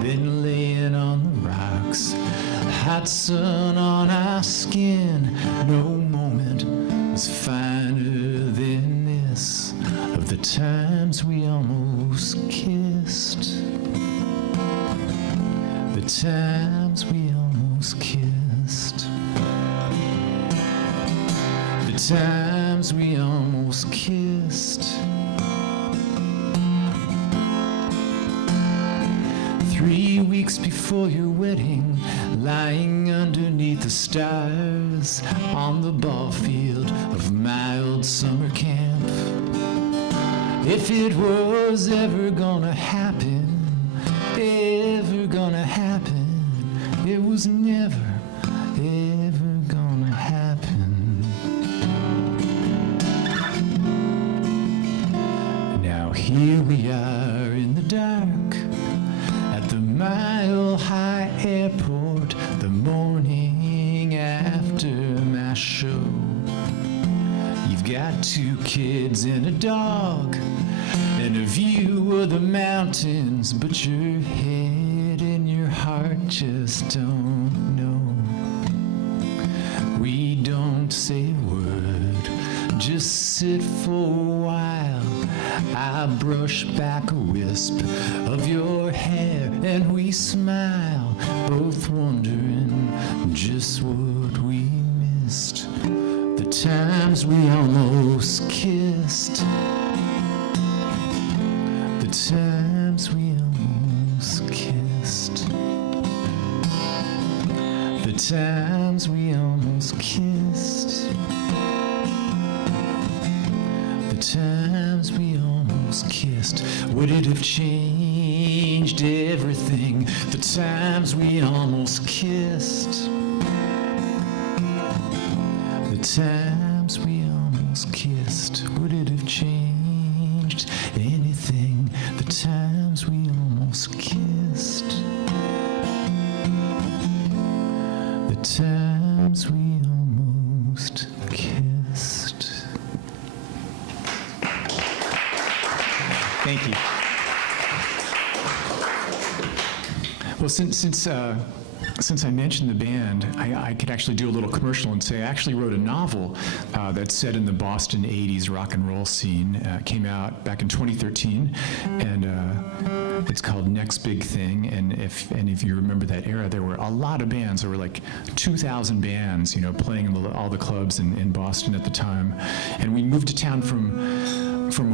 Then laying on the rocks, hot sun on our skin. No moment was finer than this, of the times we almost kissed. The times we almost kissed. The times we almost kissed. 3 weeks before your wedding, lying underneath the stars on the ball field of my old summer camp. If it was ever gonna happen, ever gonna happen, it was never, ever gonna happen. Now here we are in the dark, Mile High Airport, the morning after my show. You've got 2 kids and a dog, and a view of the mountains, but your head and your heart just don't know. We don't say a word, just sit for a while. I brush back a wisp of your hair and we smile, both wondering just what we missed. The times we almost kissed. The times we almost kissed. The times we almost kissed. The times we almost kissed. Would it have changed everything? The times we almost kissed. The times we almost kissed. Would it have changed anything? The times we almost kissed. The times we almost kissed. Thank you. Well, since I mentioned the band, I could actually do a little commercial and say I actually wrote a novel that's set in the Boston 80s rock and roll scene. It came out back in 2013, and it's called Next Big Thing. And if you remember that era, there were a lot of bands. There were like 2,000 bands, playing in all the clubs in Boston at the time. And we moved to town from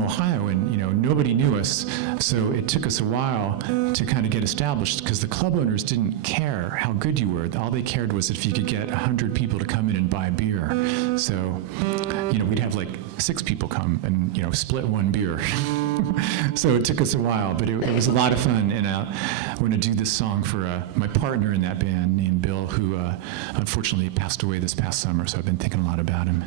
Ohio, and nobody knew us, so it took us a while to kind of get established, because the club owners didn't care how good you were. All they cared was if you could get 100 people to come in and buy beer. So we'd have like 6 people come and split one beer. So it took us a while, but it was a lot of fun. And I want to do this song for my partner in that band named Bill, who unfortunately passed away this past summer, so I've been thinking a lot about him.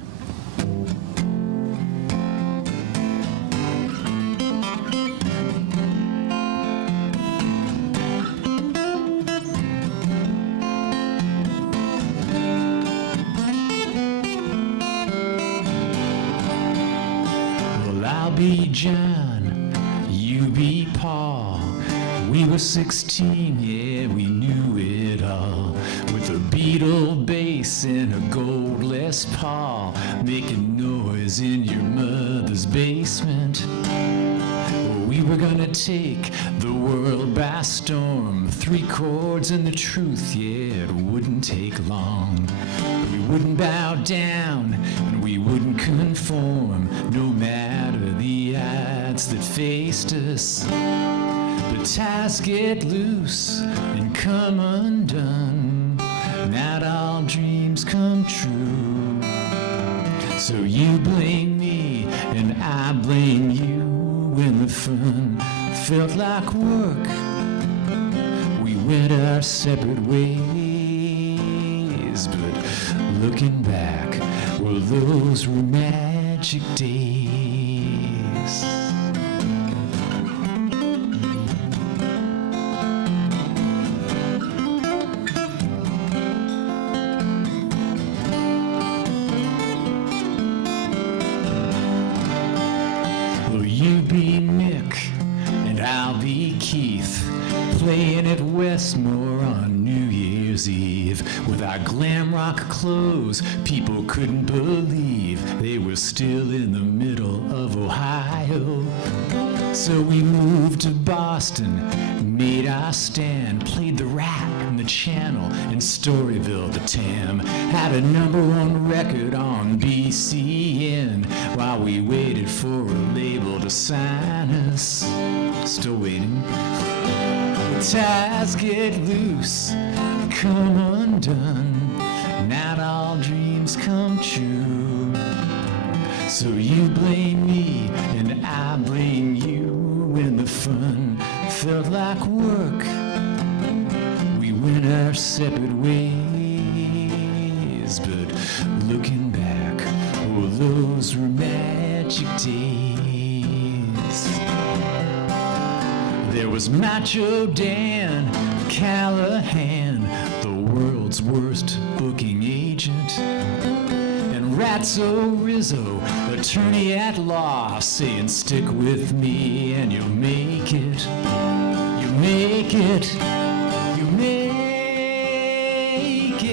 Be John, you be Paul. We were 16, yeah, we knew it all. With a Beatle bass and a gold Les Paul, making noise in your mother's basement. We were gonna take the world by storm. 3 chords and the truth, yeah, it wouldn't take long. We wouldn't bow down and we wouldn't conform, no matter the odds that faced us. But ties get loose and come undone. Not all dreams come true. So you blame me and I blame you when the fun felt like work. We went our separate ways, but looking back, well, those were magic days. You be Mick, and I'll be Keith, playing at Westmore on New Year's Eve. With our glam rock clothes, people couldn't believe they were still in the middle of Ohio. So we moved to Boston, made our stand, played the Rat and the Channel in Storyville, the Tam. Had a #1 record on BCN while we waited for a label to sign us. Still waiting. The ties get loose, come undone. Not all dreams come true. So you blame me and I blame you when the fun felt like work. We went our separate ways, but looking back, oh, those were magic days. There was Macho Dan Callahan, the world's worst booking agent, and Ratso Rizzo, attorney at law, saying stick with me and you'll make it. You make it. You make it.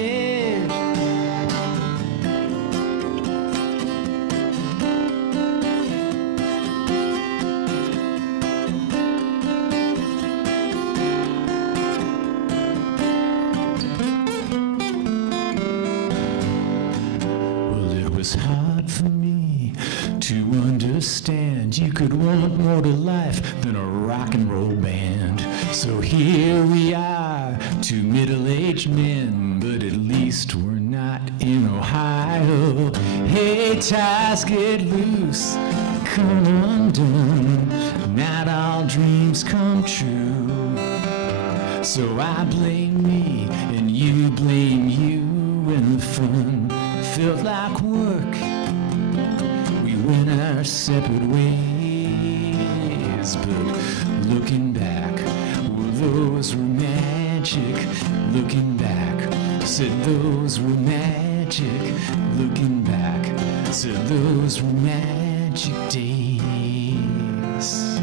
Was hard for me to understand you could want more to life than a rock and roll band. So here we are, 2 middle-aged men, but at least we're not in Ohio. Hey, ties get loose, come undone. Not all dreams come true. So I blame me and you blame you when the fun felt like work. We went our separate ways, but looking back, well, those were magic. Looking back, said those were magic. Looking back, said those were magic days.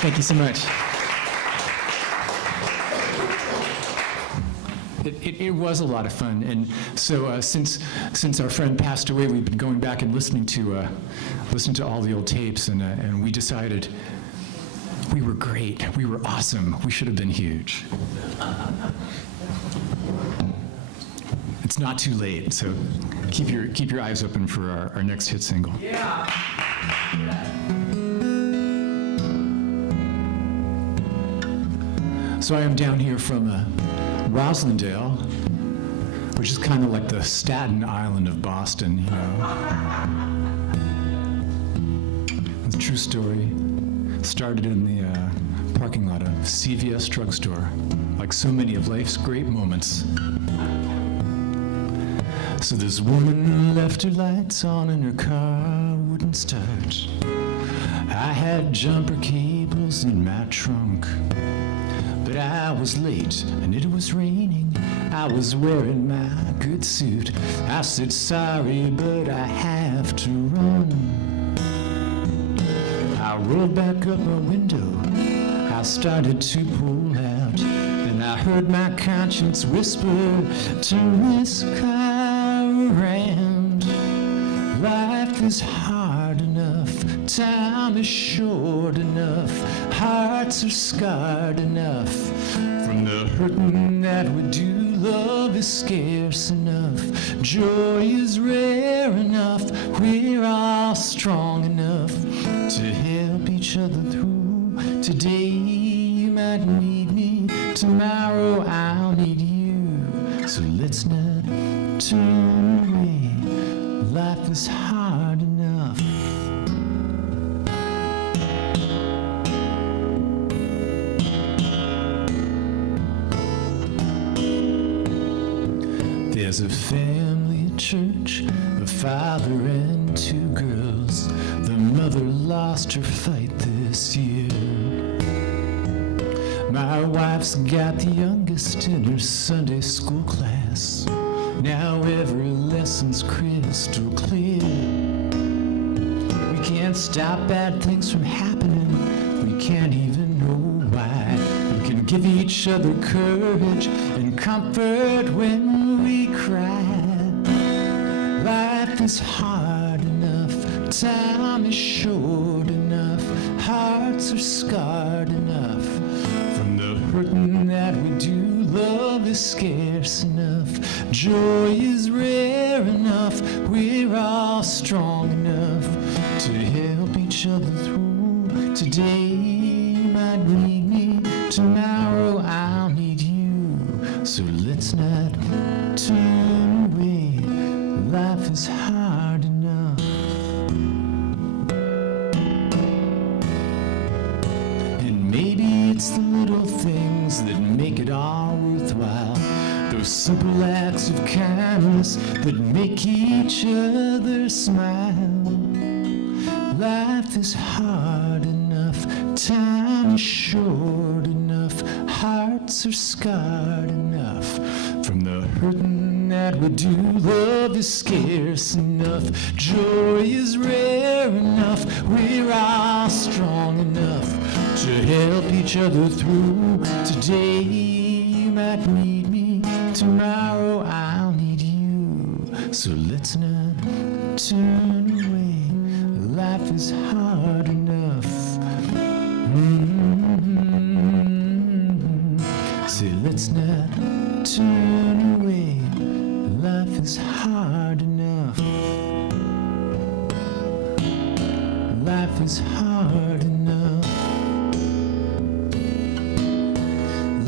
Thank you so much. It was a lot of fun, and so since our friend passed away, we've been going back and listening to all the old tapes, and we decided we were great, we were awesome, we should have been huge. It's not too late, so keep your eyes open for our next hit single. Yeah. So I am down here from Roslindale, which is kind of like the Staten Island of Boston, you know. It's a true story. Started in the parking lot of CVS drugstore, like so many of life's great moments. So this woman left her lights on and her car wouldn't start. I had jumper cables in my trunk, but I was late and it was raining. I was wearing my good suit. I said, sorry, but I have to run. I rolled back up my window. I started to pull out. And I heard my conscience whisper to Miss Rand, life is hard enough, time is short enough, hearts are scarred enough from the hurting that we do. Love is scarce enough, joy is rare enough, we're all strong enough to help each other through. Today you might need me, tomorrow I'll need you. So let's not turn away, life is hard enough. There's a family at church, a father and two girls. The mother lost her fight this year. My wife's got the youngest in her Sunday school class. Now every lesson's crystal clear. We can't stop bad things from happening. We can't even know why. We can give each other courage and comfort when we cry. Life is hard enough, time is short enough, hearts are scarred enough from the hurting that we do. Love is scarce enough, joy is rare enough, we're all strong enough to help each other through. Today you might need me, tomorrow I'll need you. So let's not turn away, life is hard enough. And maybe it's the little things that make it all worthwhile, those simple acts of kindness that make each other smile. Life is hard enough, time is short enough, hearts are scarred enough from the hurting that we do. Love is scarce enough, joy is rare enough, we're all strong enough to help each other through. Today you might need me, tomorrow I'll need you. So let's not turn away, life is hard enough. Say, let's not turn away, life is hard enough. Life is hard enough.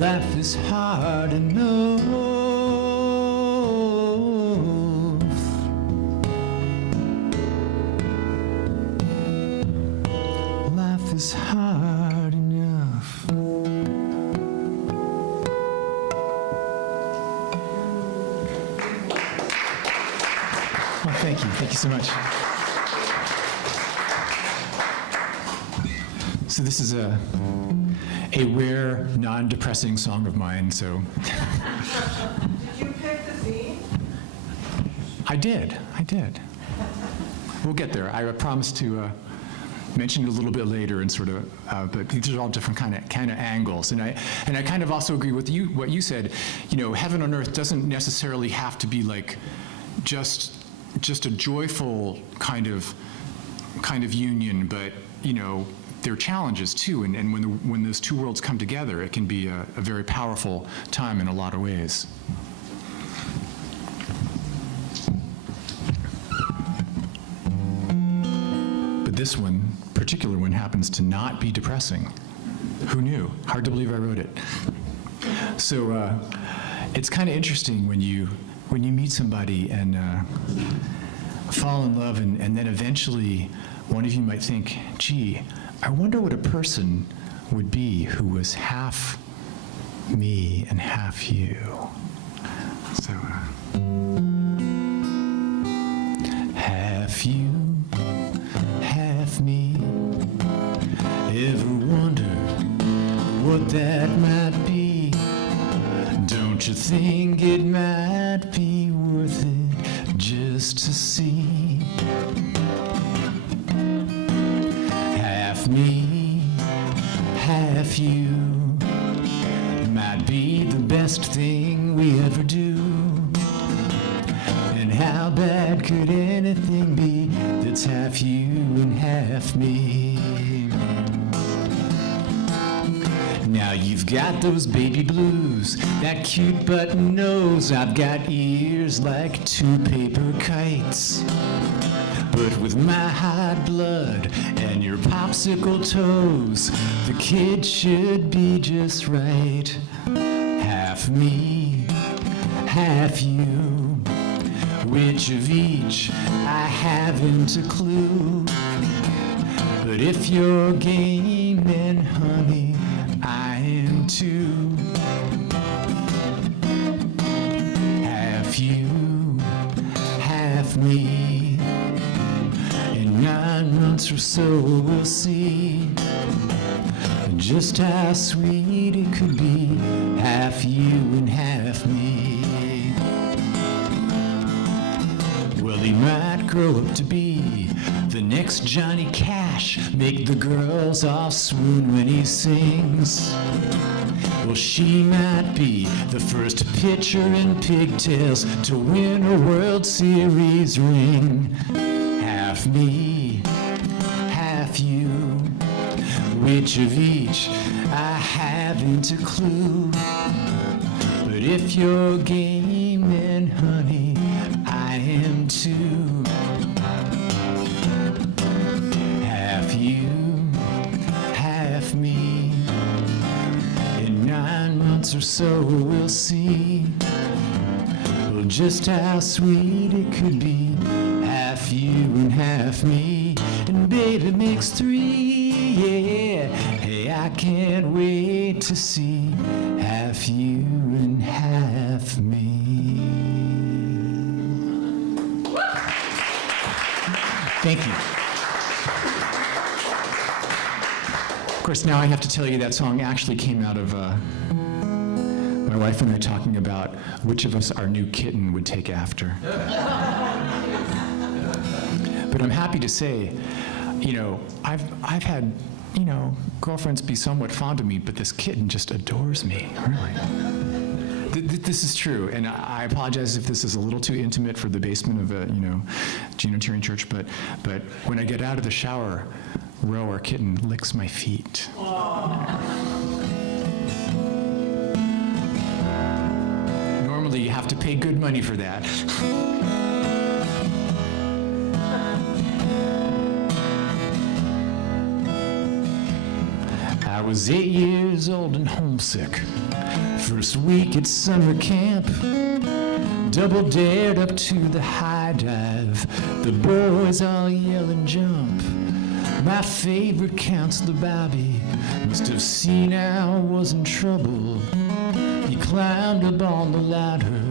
Life is hard enough. Life is hard enough. Well, thank you. Thank you so much. So this is a rare, non-depressing song of mine, so. Did you pick the theme? I did. We'll get there. I promised to mention it a little bit later and sort of, but these are all different kind of angles. And I kind of also agree with you, what you said, you know, heaven on earth doesn't necessarily have to be like just a joyful kind of union, but, you know, there are challenges too, and when those two worlds come together, it can be a very powerful time in a lot of ways. But this particular one, happens to not be depressing. Who knew? Hard to believe I wrote it. So it's kind of interesting when you meet somebody and fall in love, and then eventually one of you might think, gee, I wonder what a person would be who was half me and half you. So, half you, half me. Ever wonder what that might be? Don't Don't you think it might be worth it just to see half me, half you? Might be the best thing we ever do. And how bad could anything be that's half you and half me? Now you've got those baby blues, that cute button nose. I've got ears like 2 paper kites. But with my hot blood and your popsicle toes, the kid should be just right. Half me, half you. Which of each I haven't a clue. But if you're game, then honey, I am too. Half you, half me. In 9 months or so we'll see just how sweet it could be, half you and half me. Well, he might grow up to be the next Johnny Cash, make the girls all swoon when he sings. Well, she might be the first pitcher in pigtails to win a World Series ring. Half me, half you. Which of each I haven't a clue. But if you're game, then honey, I am too. Half you, half me. In 9 months or so we'll see, well, just how sweet it could be, half you and half me. And baby makes 3, yeah. Hey, I can't wait to see half you and half me. Thank you. Of course, now I have to tell you that song actually came out of my wife and I talking about which of us our new kitten would take after. But I'm happy to say, you know, I've had, you know, girlfriends be somewhat fond of me, but this kitten just adores me, really. This is true, and I apologize if this is a little too intimate for the basement of a, you know, Unitarian church, but when I get out of the shower, Ro, our kitten, licks my feet. Normally, you have to pay good money for that. I was 8 years old and homesick. First week at summer camp, double dared up to the high dive. The boys all yell and jump. My favorite counselor, Bobby, must have seen I was in trouble. He climbed up on the ladder,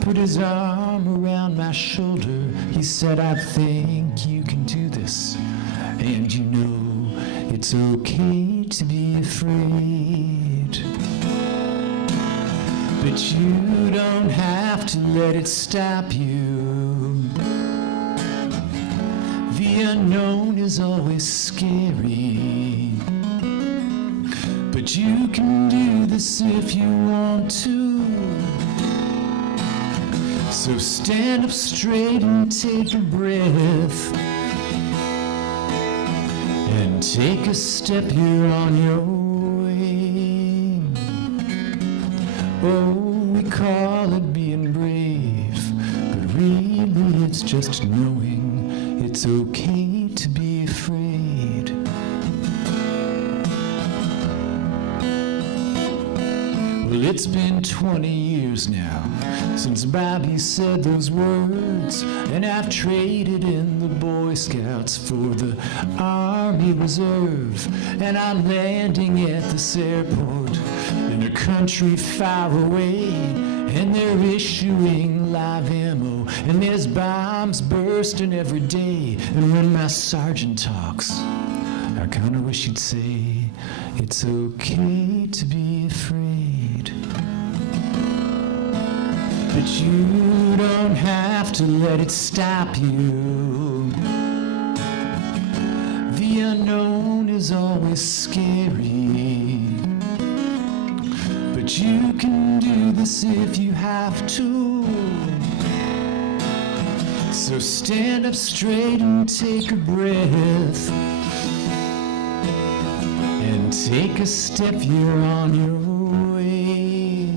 put his arm around my shoulder. He said, I think you can do this, and you know it's okay to be afraid. But you don't have to let it stop you. The unknown is always scary. But you can do this if you want to. So stand up straight and take a breath. And take a step, you're on your way. Oh, we call it being brave, but really it's just knowing it's okay to be afraid. Well, it's been 20 years now since Bobby said those words, and I've traded in the Boy Scouts for the Army Reserve, and I'm landing at this airport in a country far away, and they're issuing live ammo, and there's bombs bursting every day. And when my sergeant talks, I kinda wish he'd say, it's okay to be afraid. but you don't have to let it stop you. The unknown is always scary, but you can do this if you have to. So stand up straight and take a breath, and take a step, you're on your way.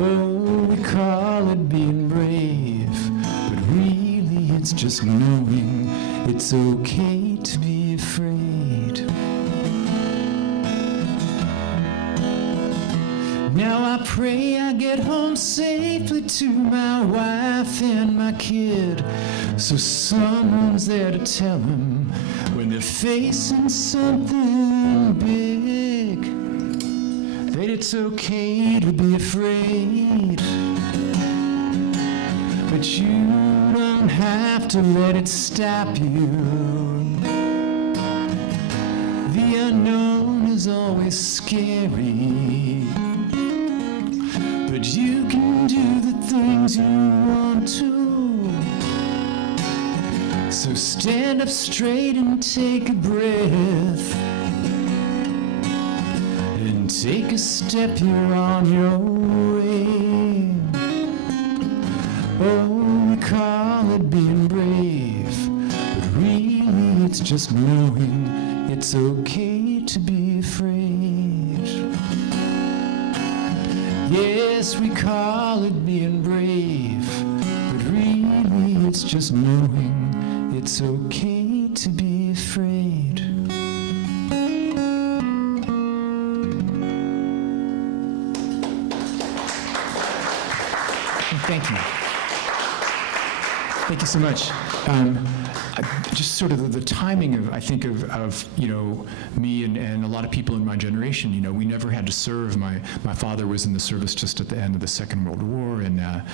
Oh, we call it being brave, but really it's just knowing it's okay to be afraid. Now I pray I get home safely to my wife and my kid, so someone's there to tell them when they're facing something big, that it's okay to be afraid, but you don't have to let it stop you. The unknown is always scary, but you can do the things you want to. So stand up straight and take a breath, and take a step, you're on your way. Oh, we call it being brave, but really it's just knowing it's okay to be afraid. Yes, we call it being brave, but really it's just knowing it's okay to be afraid. Thank you. Thank you so much. Just sort of the timing of, I think, of me and a lot of people in my generation, we never had to serve. My father was in the service just at the end of the Second World War, and, a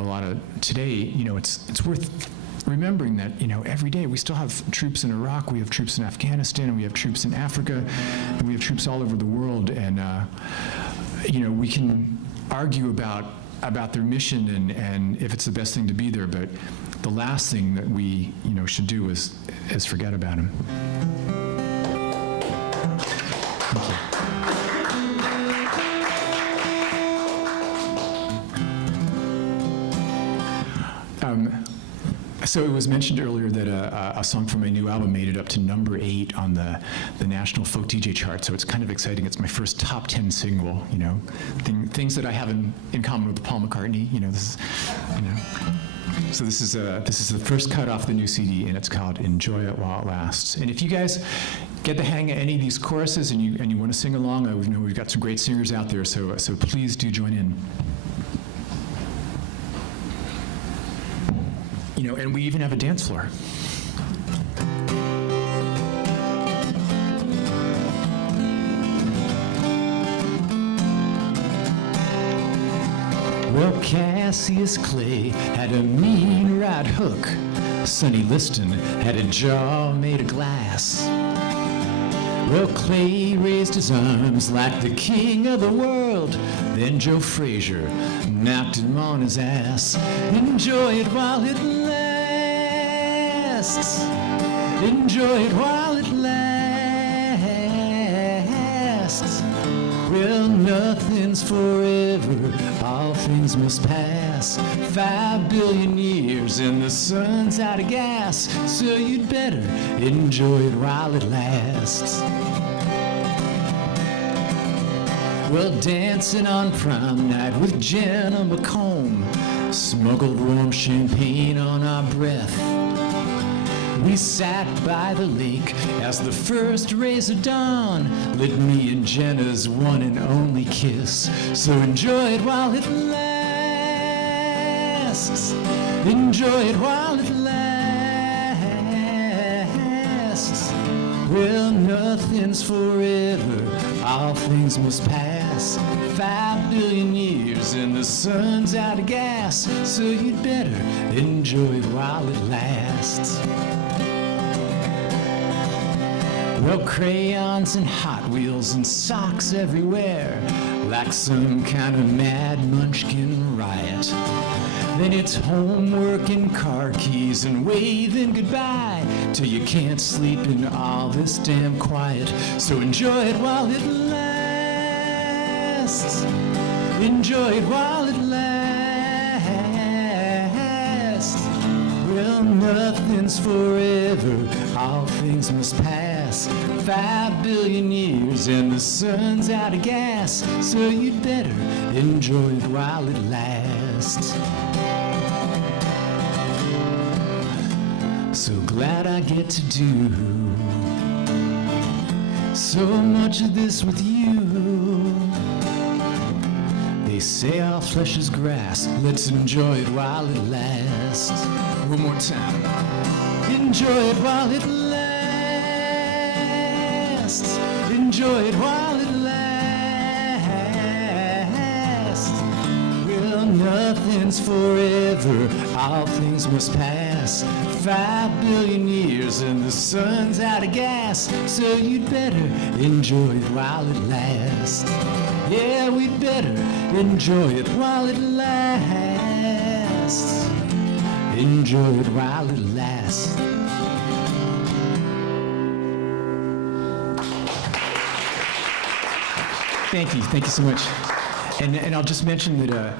lot of today, it's worth remembering that, every day we still have troops in Iraq, we have troops in Afghanistan, and we have troops in Africa, and we have troops all over the world, and, we can argue about their mission and if it's the best thing to be there, but the last thing that we should do is forget about him. Thank you. So it was mentioned earlier that a song from my new album made it up to number 8 on the National Folk DJ chart, so it's kind of exciting. It's my first top 10 single, things that I have in common with Paul McCartney, this is, So this is the first cut off the new CD, and it's called Enjoy It While It Lasts. And if you guys get the hang of any of these choruses and you want to sing along, I know we've got some great singers out there, so please do join in. And we even have a dance floor. Well, Cassius Clay had a mean right hook. Sonny Liston had a jaw made of glass. Well, Clay raised his arms like the king of the world. Then Joe Frazier knocked him on his ass. Enjoy it while it lasts. Enjoy it while it lasts. Well, nothing's forever. All things must pass. 5 billion years and the sun's out of gas. So you'd better enjoy it while it lasts. Well, dancing on prom night with Jenna McComb, smuggled warm champagne on our breath. We sat by the lake as the first rays of dawn lit me and Jenna's one and only kiss. So enjoy it while it lasts. Enjoy it while it lasts. Well, nothing's forever. All things must pass. 5 billion years and the sun's out of gas. So you'd better enjoy it while it lasts. Well, crayons and Hot Wheels and socks everywhere, like some kind of mad munchkin riot. Then it's homework and car keys and waving goodbye till you can't sleep in all this damn quiet. So enjoy it while it lasts. Enjoy it while it lasts. Well, nothing's forever, all things must pass. 5 billion years and the sun's out of gas. So you'd better enjoy it while it lasts. So glad I get to do so much of this with you. They say our flesh is grass, let's enjoy it while it lasts. One more time. Enjoy it while it lasts. Enjoy it while it lasts. Well, nothing's forever, all things must pass. 5 billion years and the sun's out of gas. So you'd better enjoy it while it lasts. Yeah, we'd better enjoy it while it lasts. Enjoy it while it lasts. Thank you so much. And I'll just mention that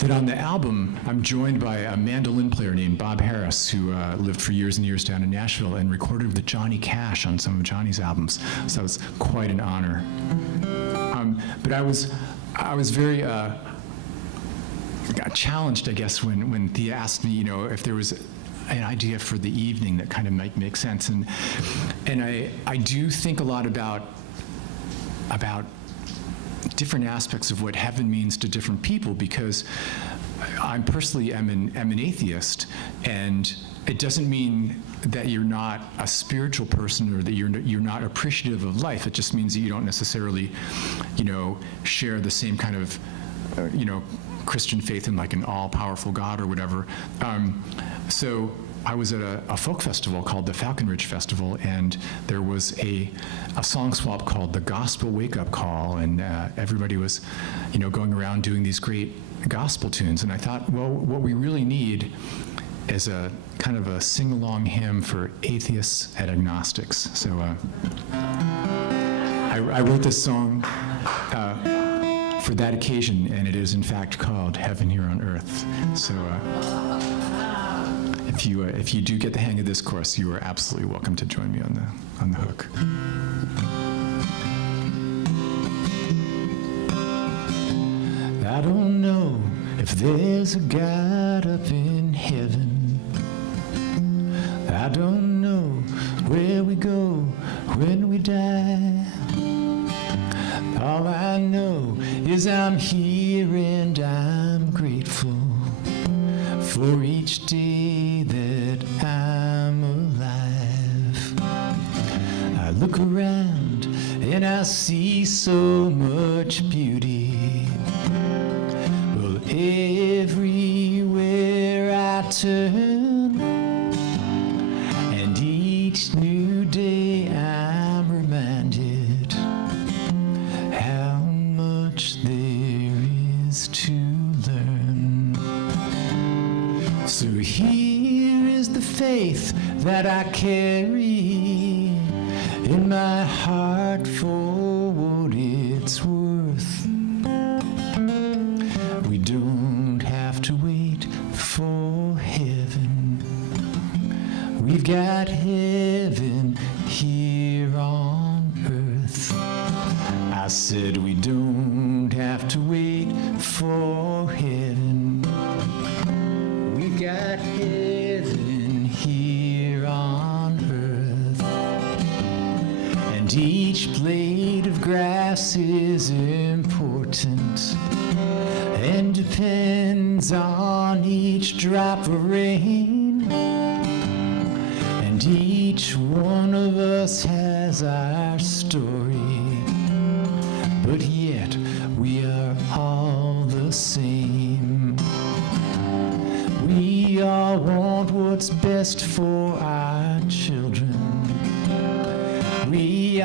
that on the album, I'm joined by a mandolin player named Bob Harris, who lived for years and years down in Nashville and recorded with Johnny Cash on some of Johnny's albums. So it was quite an honor. But I was very got challenged, I guess, when Thea asked me, if there was an idea for the evening that kind of might make sense. And I do think a lot about different aspects of what heaven means to different people, because I personally am an atheist, and it doesn't mean that you're not a spiritual person or that you're not appreciative of life. It just means that you don't necessarily, share the same kind of, Christian faith in like an all-powerful God or whatever. So I was at a folk festival called the Falcon Ridge Festival, and there was a song swap called the Gospel Wake Up Call, and everybody was, going around doing these great gospel tunes. And I thought, well, what we really need is a kind of a sing-along hymn for atheists and agnostics. So I wrote this song for that occasion, and it is in fact called Heaven Here on Earth. So if you do get the hang of this course, you are absolutely welcome to join me on the hook. I don't know if there's a God up in heaven. I don't know where we go when we die. All I know is I'm here and I'm grateful for each day that I'm alive. I look around and I see so much beauty. Well, everywhere I turn, and each new day I'm reminded how much there is to learn. So here is the faith that I carry in my heart for what it's worth. We don't have to wait for heaven. We've got heaven here on earth. I said we don't have to wait for heaven. We've got heaven here on earth. And each blade of grass is important and depends on each drop of rain. And each one of us has our story, but yet we are all the same. We all want what's best for our children. We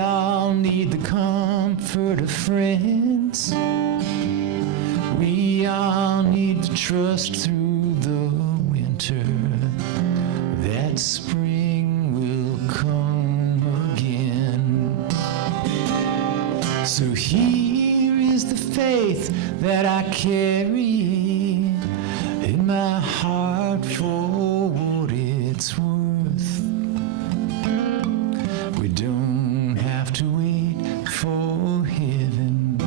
comfort of friends. We all need to trust through the winter that spring will come again. So here is the faith that I carry in my heart for what it's worth. We don't have to wait for heaven.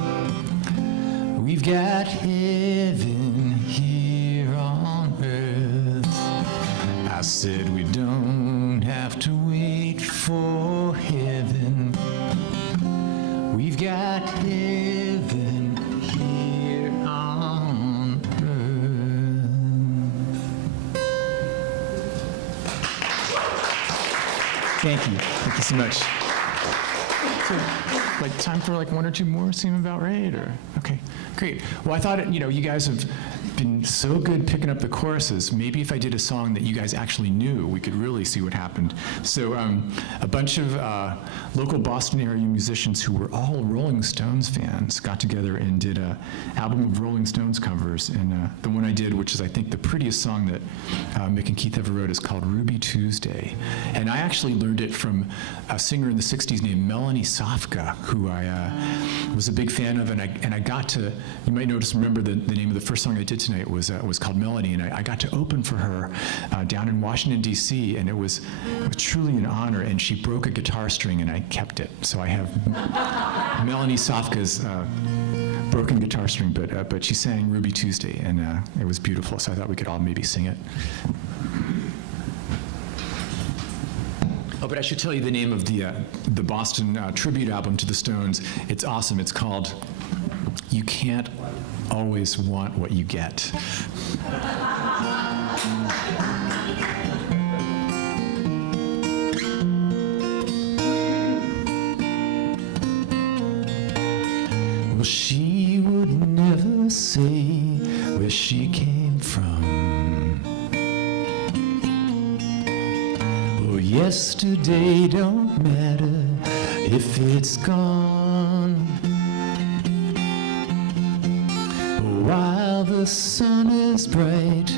We've got heaven here on earth. I said we don't have to wait for heaven. We've got heaven here on earth. Thank you. Thank you so much. So, like, time for like one or two more seem about right, or? Okay, great. Well, I thought, you guys have been so good picking up the choruses. Maybe if I did a song that you guys actually knew, we could really see what happened. So a bunch of local Boston area musicians who were all Rolling Stones fans got together and did an album of Rolling Stones covers. And the one I did, which is I think the prettiest song that Mick and Keith ever wrote, is called Ruby Tuesday. And I actually learned it from a singer in the 60s named Melanie Sofka, who I was a big fan of. And I got to, you might remember the name of the first song I did tonight was called Melanie, and I got to open for her down in Washington, D.C., and it was truly an honor, and she broke a guitar string, and I kept it. So I have Melanie Sofka's broken guitar string, but she sang Ruby Tuesday, and it was beautiful, so I thought we could all maybe sing it. Oh, but I should tell you the name of the Boston tribute album to the Stones. It's awesome. It's called You Can't Always Want What You Get. Well, she would never say where she came from. Oh, yesterday don't matter if it's gone. While the sun is bright,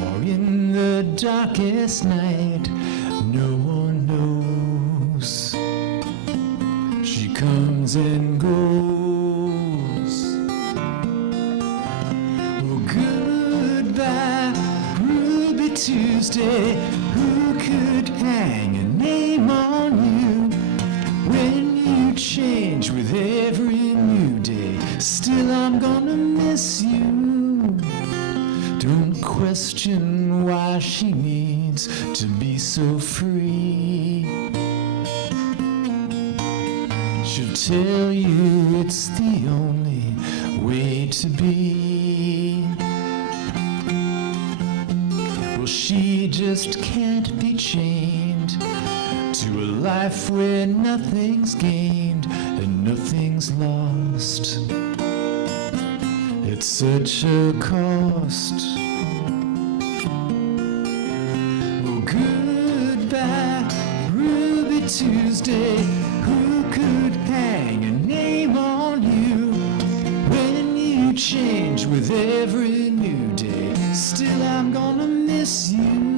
or in the darkest night, no one knows. She comes and goes. Well, goodbye, Ruby Tuesday. Who could hang a name on you when you change with every new day? Still, I'm gonna miss you. Don't question why she needs to be so free. She'll tell you it's the only way to be. Well, she just can't be chained to a life where nothing's gained and nothing's lost. It's such a cost. Well, goodbye, Ruby Tuesday. Who could hang a name on you when you change with every new day? Still, I'm gonna miss you.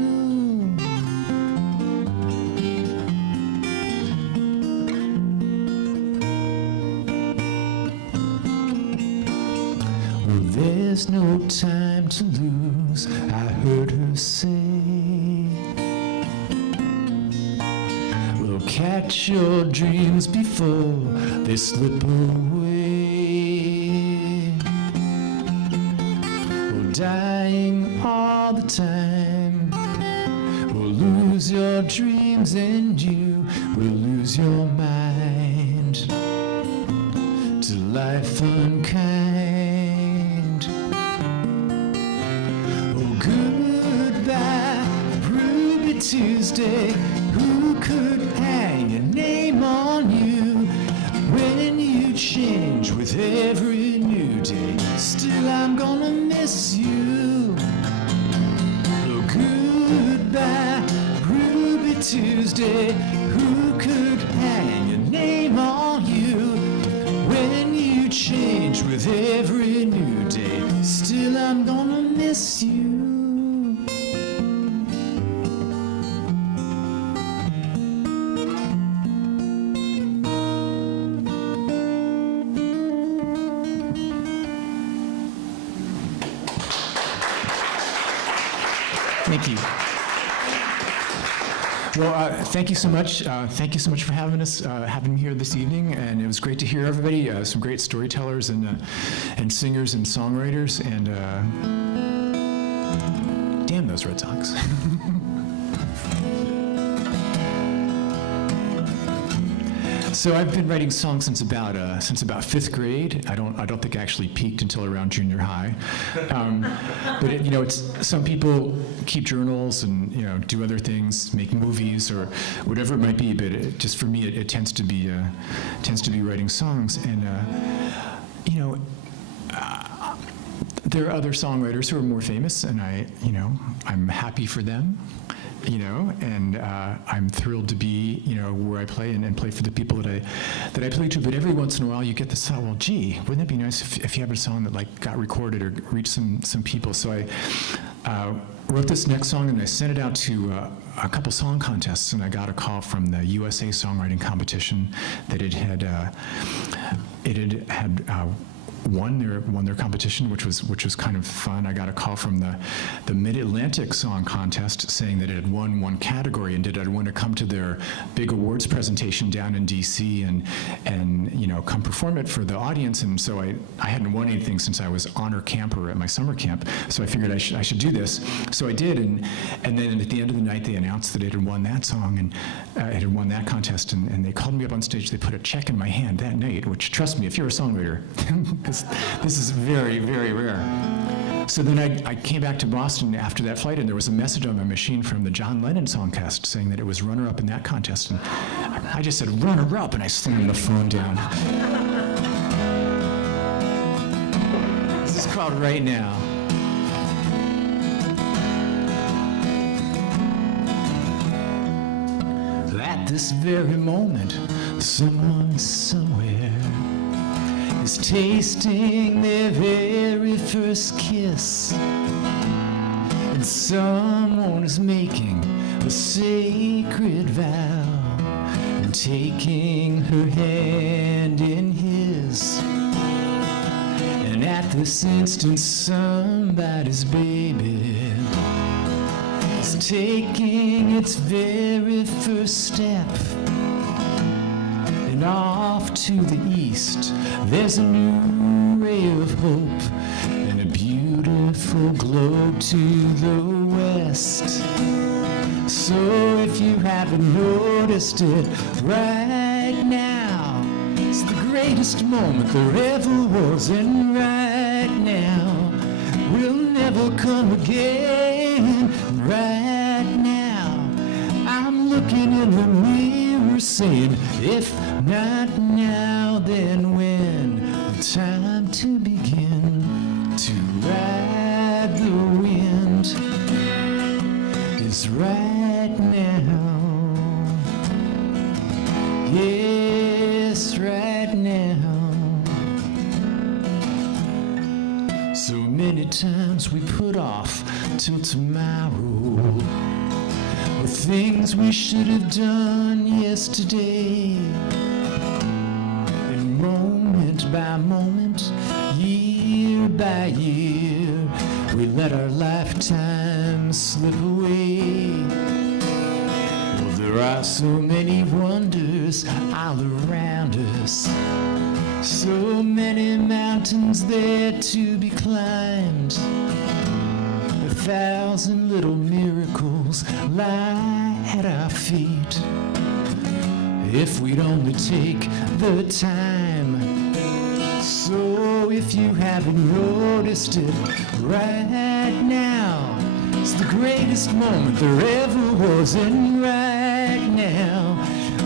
There's no time to lose, I heard her say. Well, catch your dreams before they slip away. Well, dying all the time will lose your dreams, and you will lose your mind to life unkind. Goodbye, Ruby Tuesday. Who could hang a name on you when you change with every new day? Still, I'm gonna miss you. Oh, goodbye, Ruby Tuesday. Who could hang a name on you change with every new day. Still, I'm gonna miss you. Thank you. Well, thank you so much. Thank you so much for having me here this evening, and it was great to hear everybody. Some great storytellers and singers and songwriters, and damn those Red Sox. So I've been writing songs since about fifth grade. I don't think I actually peaked until around junior high. But it's some people keep journals and do other things, make movies or whatever it might be. But just for me, it tends to be writing songs. And there are other songwriters who are more famous, and I'm happy for them. And I'm thrilled to be, where I play and play for the people that I play to. But every once in a while, you get this thought, well, gee, wouldn't it be nice if you have a song that got recorded or reached some people? So I wrote this next song and I sent it out to a couple song contests, and I got a call from the USA Songwriting Competition that it had won their competition, which was kind of fun. I got a call from the Mid-Atlantic Song Contest saying that it had won one category, and did I want to come to their big awards presentation down in DC and come perform it for the audience. And so I hadn't won anything since I was honor camper at my summer camp, so I figured I should do this. So I did, and then at the end of the night they announced that it had won that song, and it had won that contest, and they called me up on stage. They put a check in my hand that night, which, trust me, if you're a songwriter, this is very, very rare. So then I came back to Boston after that flight, and there was a message on my machine from the John Lennon Songcast saying that it was runner-up in that contest. And I just said, runner-up, and I slammed the phone down. This is called Right Now. At this very moment, someone somewhere is tasting their very first kiss, and someone is making a sacred vow and taking her hand in his. And at this instant, somebody's baby is taking its very first step. And off to the east, there's a new ray of hope and a beautiful globe to the west. So if you haven't noticed it right now, it's the greatest moment there ever was, and right now will never come again. And right now I'm looking in the mirror saying, if not now, then when? The time to begin to ride the wind is right now. Yes, right now. So many times we put off till tomorrow the things we should have done yesterday. And moment by moment, year by year, we let our lifetime slip away. Well, there are so many wonders all around us, so many mountains there to be climbed. 1,000 little miracles lie at our feet, if we'd only take the time. So if you haven't noticed it right now, it's the greatest moment there ever was, and right now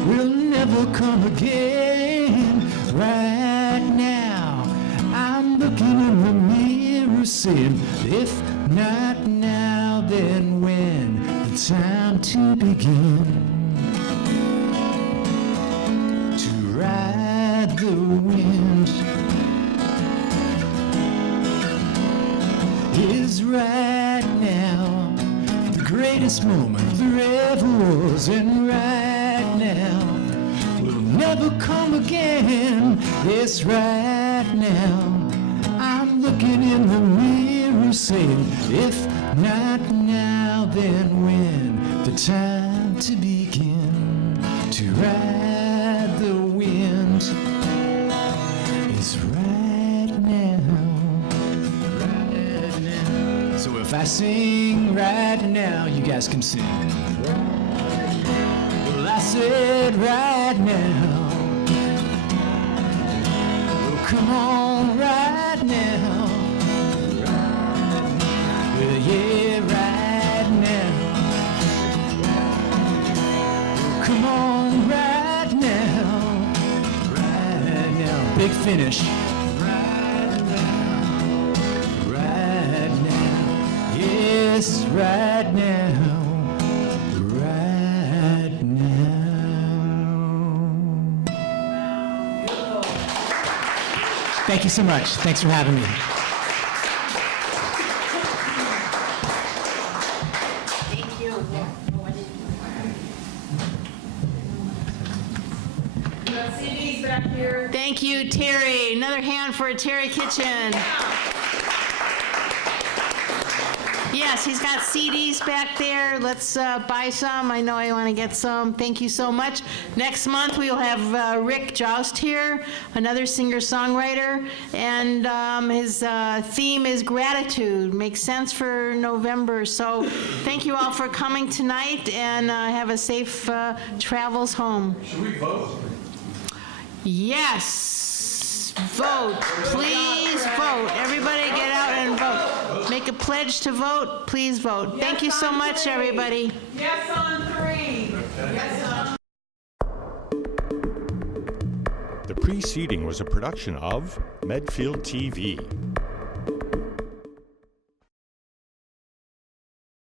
will never come again. Right now I'm looking in the mirror saying, if not now, then when? The time to begin to ride the wind greatest moment forever was, and right now will never come again. Yes, right now I'm looking in the mirror saying, if not now, then when? The time to begin to ride the wind is right now. Right now. So if I sing right now, you guys can sing. Well, I said right now. Well, come on right now. Well, yeah, right now. Well, come on right now. Right now. Big finish. Right now. Right now. Yes, right now. Right now. Thank you so much. Thanks for having me. Thank you. CDs back here. Thank you, Terry. Another hand for Terry Kitchen. Yes, he's got CDs back there. Let's buy some. I know I want to get some. Thank you so much. Next month we will have Rick Joust here, another singer-songwriter, and his theme is gratitude. Makes sense for November. So thank you all for coming tonight, and have a safe travels home. Should we vote? Yes. Vote. Please vote. Everybody get out and vote. Make a pledge to vote. Please vote. Thank you so much, everybody. Yes on 3. Yes on The preceding was a production of Medfield TV.